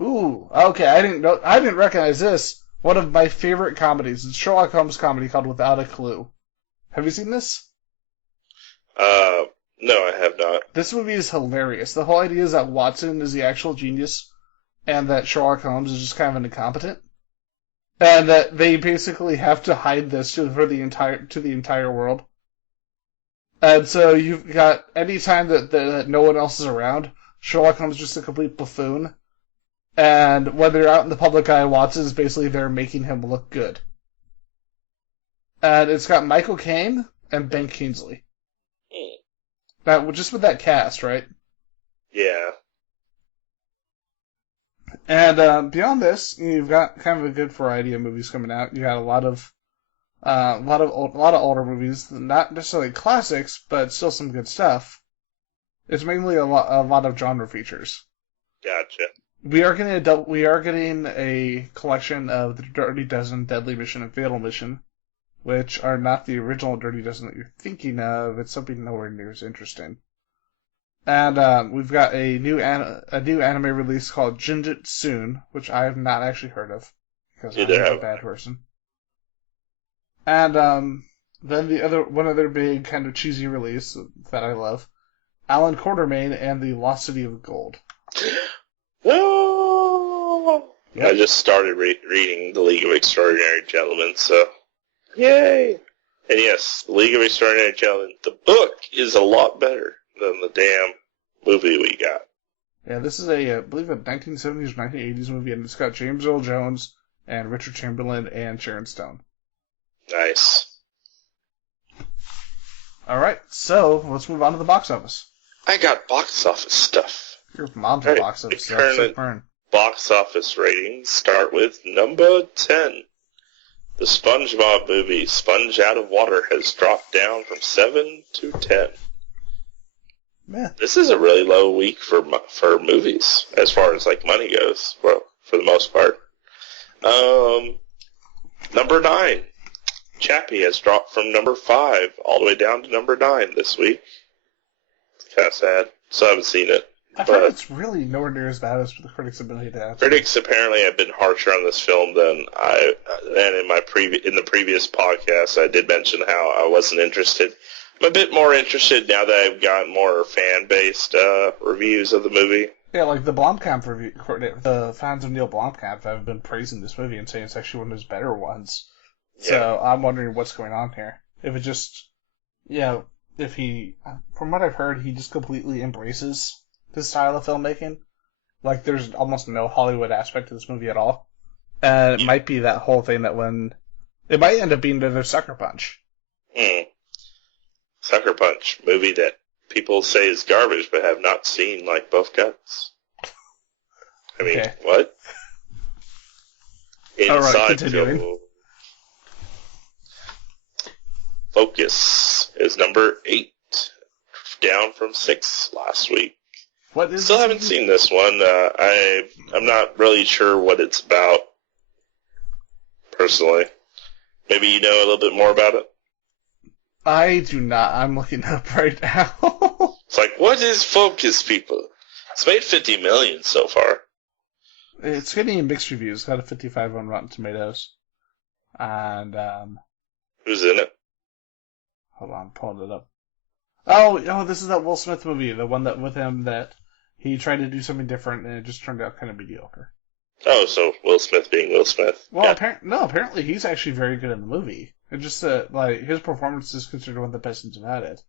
okay, I didn't recognize this. One of my favorite comedies. It's a Sherlock Holmes comedy called Without a Clue. Have you seen this? No, I have not. This movie is hilarious. The whole idea is that Watson is the actual genius, and that Sherlock Holmes is just kind of an incompetent, and that they basically have to hide this to the entire world. And so you've got any time that no one else is around, Sherlock Holmes is just a complete buffoon, and when they're out in the public eye, Watson is basically there making him look good. And it's got Michael Caine and Ben Kingsley. Now, just with that cast, right? Yeah. And beyond this, you've got kind of a good variety of movies coming out. You got a lot of older movies, not necessarily classics, but still some good stuff. It's mainly a lot of genre features. Gotcha. We are getting a collection of the Dirty Dozen, Deadly Mission, and Fatal Mission, which are not the original Dirty Dozen that you're thinking of. It's something nowhere near as interesting. And we've got a new anime release called Jinjutsu, which I have not actually heard of because I'm a bad person. And then one other big kind of cheesy release that I love, Alan Quatermain and the Lost City of Gold. No! Yep. I just started reading The League of Extraordinary Gentlemen, so yay! And yes, The League of Extraordinary Gentlemen, the book is a lot better than the damn movie we got. Yeah, this is I believe a 1970s or 1980s movie, and it's got James Earl Jones and Richard Chamberlain and Sharon Stone. Nice. Alright, so let's move on to the box office. I got box office stuff. Your mom's box office stuff. Current box office ratings start with number 10. The SpongeBob movie, Sponge Out of Water, has dropped down from 7 to 10. Man. This is a really low week for movies, as far as like money goes, well, for the most part. Number 9. Chappie has dropped from number 5 all the way down to number 9 this week. It's kind of sad. So I haven't seen it. I've heard it's really nowhere near as bad as the critics have been adapt. Critics apparently have been harsher on this film than I. And in the previous podcast, I did mention how I wasn't interested. I'm a bit more interested now that I've got more fan-based reviews of the movie. Yeah, like the Blomkamp review, the fans of Neil Blomkamp have been praising this movie and saying it's actually one of his better ones. Yeah. So I'm wondering what's going on here. If it just, if he, from what I've heard, he just completely embraces this style of filmmaking. Like, there's almost no Hollywood aspect to this movie at all. And it might be that whole thing that it might end up being another Sucker Punch. Sucker Punch, movie that people say is garbage but have not seen like both cuts. I mean, okay. What? Inside Joe. Focus is number 8, down from 6 last week. Still haven't seen this one. I'm not really sure what it's about, personally. Maybe you know a little bit more about it? I do not. I'm looking up right now. It's like, what is Focus, people? It's made $50 million so far. It's getting mixed reviews. It's got a 55 on Rotten Tomatoes. And, who's in it? Hold on, I'm pulling it up. Oh, this is that Will Smith movie, the one that with him that he tried to do something different and it just turned out kind of mediocre. Oh, so Will Smith being Will Smith. Well, yeah. Apparently he's actually very good in the movie. It's just that, like, his performance is considered one of the best things about it.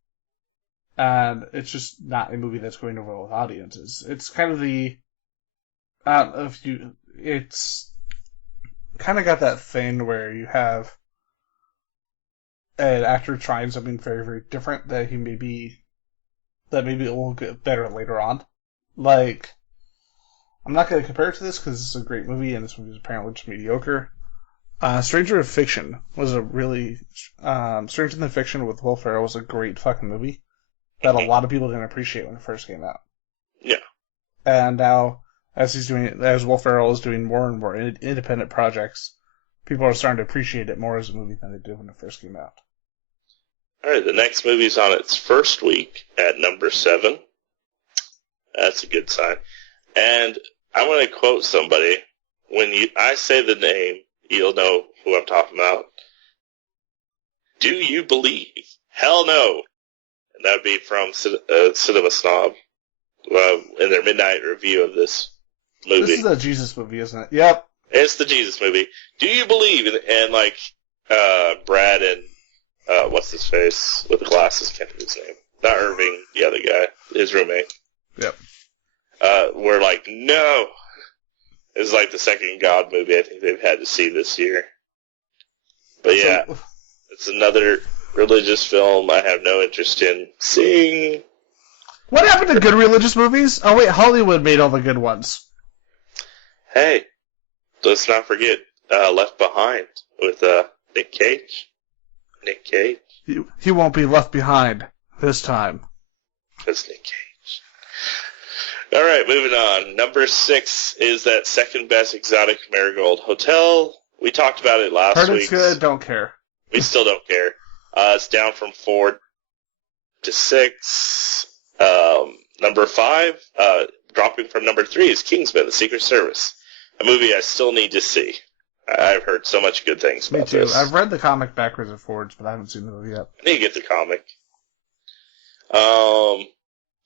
And it's just not a movie that's going over with audiences. It's kind of it's kind of got that thing where you have an actor trying something very, very different that maybe it will get better later on. Like, I'm not going to compare it to this because it's a great movie and this movie is apparently just mediocre. Stranger of Fiction was a really... Stranger Than Fiction with Will Ferrell was a great fucking movie that a lot of people didn't appreciate when it first came out. Yeah. And now, as Will Ferrell is doing more and more independent projects, people are starting to appreciate it more as a movie than they did when it first came out. All right, the next movie's on its first week at number 7. That's a good sign. And I'm going to quote somebody. When I say the name, you'll know who I'm talking about. Do you believe? Hell no. And that would be from Cinema Snob in their midnight review of this movie. This is a Jesus movie, isn't it? Yep. It's the Jesus movie. Do you believe? And like Brad and what's his face with the glasses? Can't think of his name. Not Irving, the other guy, his roommate. Yep. We're like, no. This is like the second God movie I think they've had to see this year. But yeah, it's another religious film I have no interest in seeing. What happened to good religious movies? Oh wait, Hollywood made all the good ones. Hey, let's not forget Left Behind with Nick Cage. Nick Cage. He won't be left behind this time. That's Nick Cage. All right, moving on. Number 6 is that second best exotic marigold hotel. We talked about it last week. Heard it's good, don't care. We still don't care. It's down from 4 to 6. Number 5, dropping from number 3 is Kingsman: The Secret Service, a movie I still need to see. I've heard so much good things about this. Me too. I've read the comic backwards and forwards, but I haven't seen the movie yet. I need to get the comic.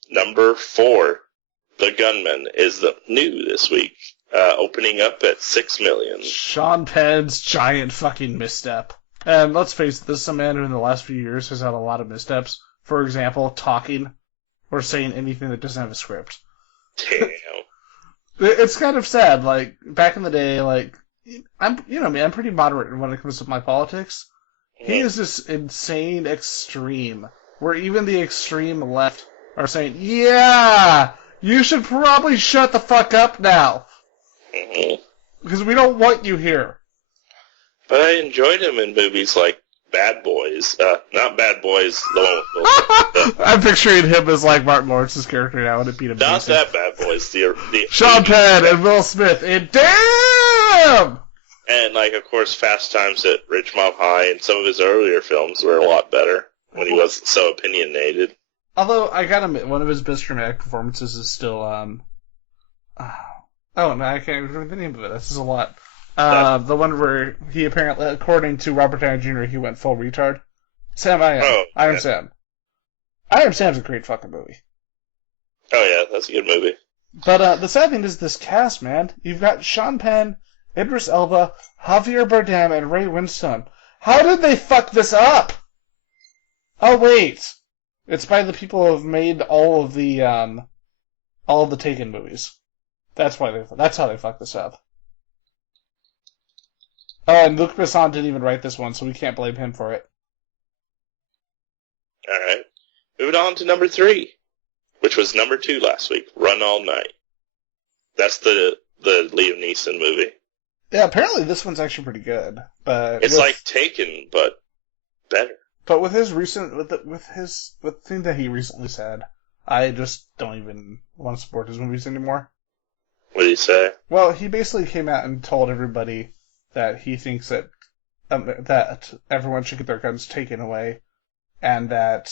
Number 4, The Gunman, is new this week, opening up at $6 million. Sean Penn's giant fucking misstep. And let's face it, this is a man who in the last few years has had a lot of missteps. For example, talking or saying anything that doesn't have a script. Damn. It's kind of sad. Like, back in the day, like, I'm pretty moderate when it comes to my politics. He is this insane extreme, where even the extreme left are saying, yeah, you should probably shut the fuck up now. Because we don't want you here. But I enjoyed him in movies like Bad Boys. Not Bad Boys, the one with Will Smith. I'm picturing him as like Martin Lawrence's character now, and it beat him. Not that Bad Boys. The Sean Penn and Will Smith in Damn! And, like, of course, Fast Times at Ridgemont High and some of his earlier films were a lot better when he wasn't so opinionated. Although, I gotta admit, one of his best dramatic performances is still, oh, no, I can't remember the name of it. This is a lot. The one where he apparently, according to Robert Downey Jr., he went full retard. Sam, I Am Sam. I Am Sam's a great fucking movie. Oh, yeah, that's a good movie. But the sad thing is this cast, man. You've got Sean Penn, Idris Elba, Javier Bardem, and Ray Winstone. How did they fuck this up? Oh, wait. It's by the people who have made all of the Taken movies. That's how they fucked this up. Oh, and Luc Besson didn't even write this one, so we can't blame him for it. Alright. Moving on to number 3, which was number 2 last week, Run All Night. That's the Liam Neeson movie. Yeah, apparently this one's actually pretty good, but it's like Taken, but better. But with his the thing that he recently said, I just don't even want to support his movies anymore. What did he say? Well, he basically came out and told everybody that he thinks that everyone should get their guns taken away, and that.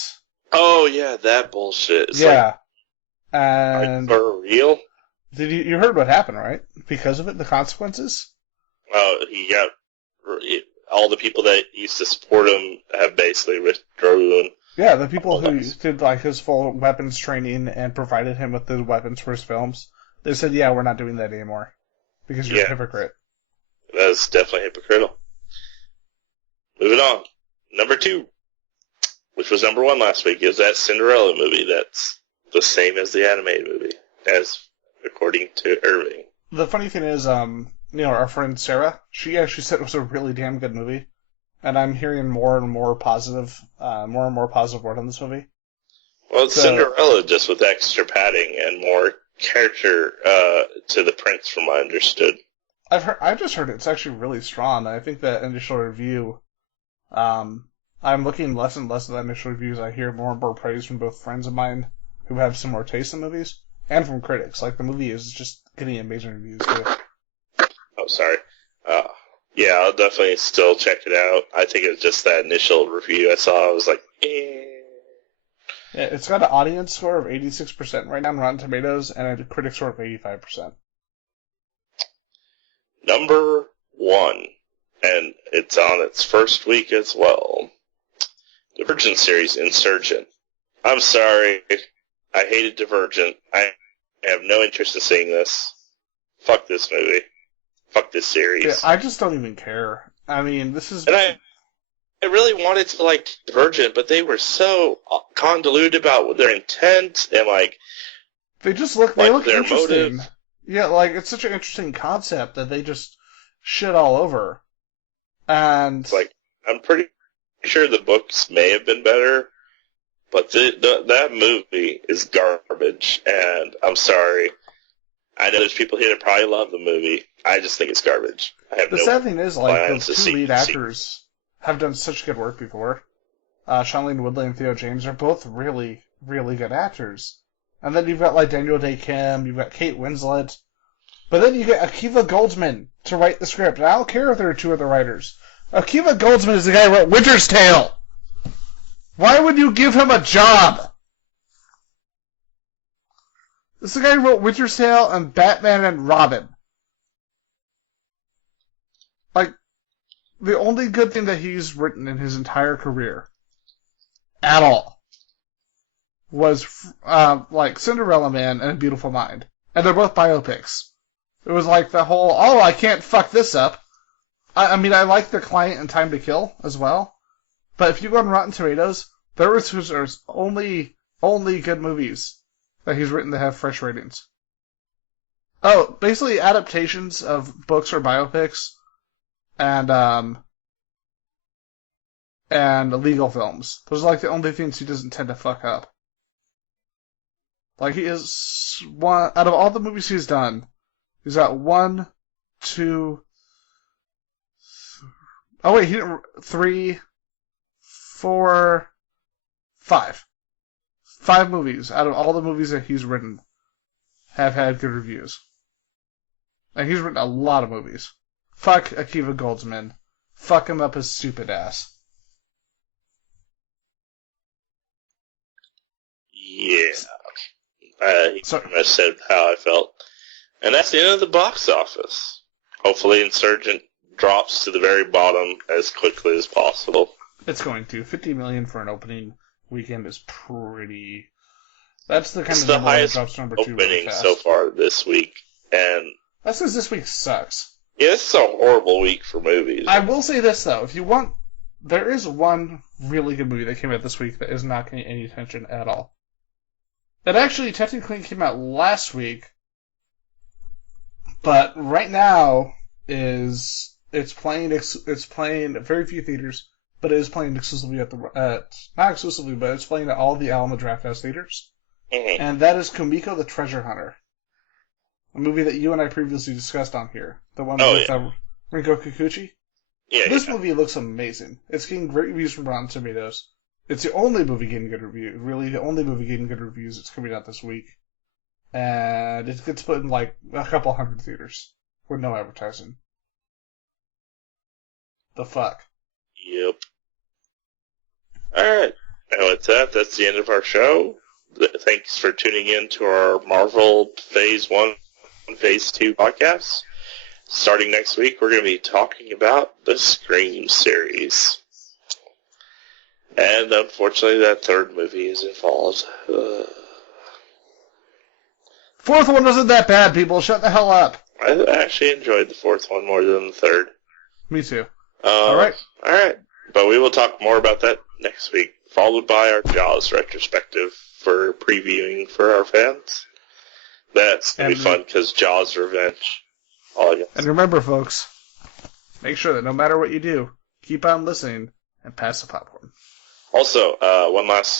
Oh yeah, that bullshit. It's yeah, and for real. Did you heard what happened, right? Because of it, the consequences. Oh, he got all the people that used to support him have basically withdrawn. Yeah, the people who did like his full weapons training and provided him with the weapons for his films, they said, "Yeah, we're not doing that anymore because you're a hypocrite." That's definitely hypocritical. Moving on, number 2, which was number 1 last week, is that Cinderella movie. That's the same as the animated movie, as according to Irving. The funny thing is, our friend Sarah, she actually said it was a really damn good movie, and I'm hearing more and more positive word on this movie. Well, it's Cinderella just with extra padding and more character to the prince, from what I understood. I just heard it's actually really strong. I think that initial review, I'm looking less and less at the initial reviews. I hear more and more praise from both friends of mine who have similar taste in movies and from critics. Like, the movie is just getting amazing reviews too. Oh, sorry. Yeah, I'll definitely still check it out. I think it was just that initial review I saw. I was like, eh. Yeah, it's got an audience score of 86% right now on Rotten Tomatoes and a critic score of 85%. Number 1, and it's on its first week as well. Divergent series, Insurgent. I'm sorry. I hated Divergent. I have no interest in seeing this. Fuck this movie. Fuck this series. Yeah, I just don't even care. I mean, this is... And I really wanted to like Divergent, but they were so convoluted about their intent and like... They just look, they look their interesting. motive. Yeah, like, it's such an interesting concept that they just shit all over. And... Like, I'm pretty sure the books may have been better, but that movie is garbage, and I'm sorry. I know there's people here that probably love the movie. I just think it's garbage. I have The no sad thing is, like, plans the to two lead see. actors have done such good work before. Shailene Woodley and Theo James are both really, really good actors. And then you've got, like, Daniel Day Kim, you've got Kate Winslet. But then you get Akiva Goldsman to write the script. And I don't care if there are two other writers. Akiva Goldsman is the guy who wrote Winter's Tale. Why would you give him a job? This is the guy who wrote Winter's Tale and Batman and Robin. Like, the only good thing that he's written in his entire career, at all, was, like, Cinderella Man and A Beautiful Mind. And they're both biopics. It was like the whole, oh, I can't fuck this up. I mean, I like The Client and Time to Kill as well. But if you go on Rotten Tomatoes, there's only good movies that he's written that have fresh ratings. Oh, basically adaptations of books or biopics and legal films. Those are like the only things he doesn't tend to fuck up. Like, he is one out of all the movies he's done, he's got 1, 2. Oh wait, he didn't 3, 4, 5. 5 movies out of all the movies that he's written have had good reviews. And he's written a lot of movies. Fuck Akiva Goldsman. Fuck him up his stupid ass. Yeah. He pretty much said how I felt. And that's the end of the box office. Hopefully Insurgent drops to the very bottom as quickly as possible. It's going to. $50 million for an opening weekend is pretty... That's the kind of number that drops to number 2 really opening fast. so far this week. And That's because this week sucks. yeah, this is a horrible week for movies. I will say this, though. If you want... There is one really good movie that came out this week that is not getting any attention at all. It actually technically came out last week, but right now it's playing at very few theaters, but it is playing exclusively not exclusively, but it's playing at all the Alamo Drafthouse theaters. Mm-hmm. And that is Kumiko the Treasure Hunter, a movie that you and I previously discussed on here. The one with Rinko Kikuchi. Yeah, This movie looks amazing. It's getting great reviews from Rotten Tomatoes. It's the only movie getting good reviews. Really, the only movie getting good reviews. It's coming out this week. And it gets put in like a couple hundred theaters with no advertising. The fuck? Yep. Alright. And with that, that's the end of our show. Thanks for tuning in to our Marvel Phase 1 and Phase 2 podcasts. Starting next week, we're going to be talking about the Scream series. And unfortunately, that third movie is involved. Fourth one wasn't that bad, people. Shut the hell up. I actually enjoyed the fourth one more than the third. Me too. Alright. Alright. But we will talk more about that next week, followed by our Jaws retrospective for previewing for our fans. That's going to be fun, because Jaws Revenge. And remember, folks, make sure that no matter what you do, keep on listening and pass the popcorn. Also, one last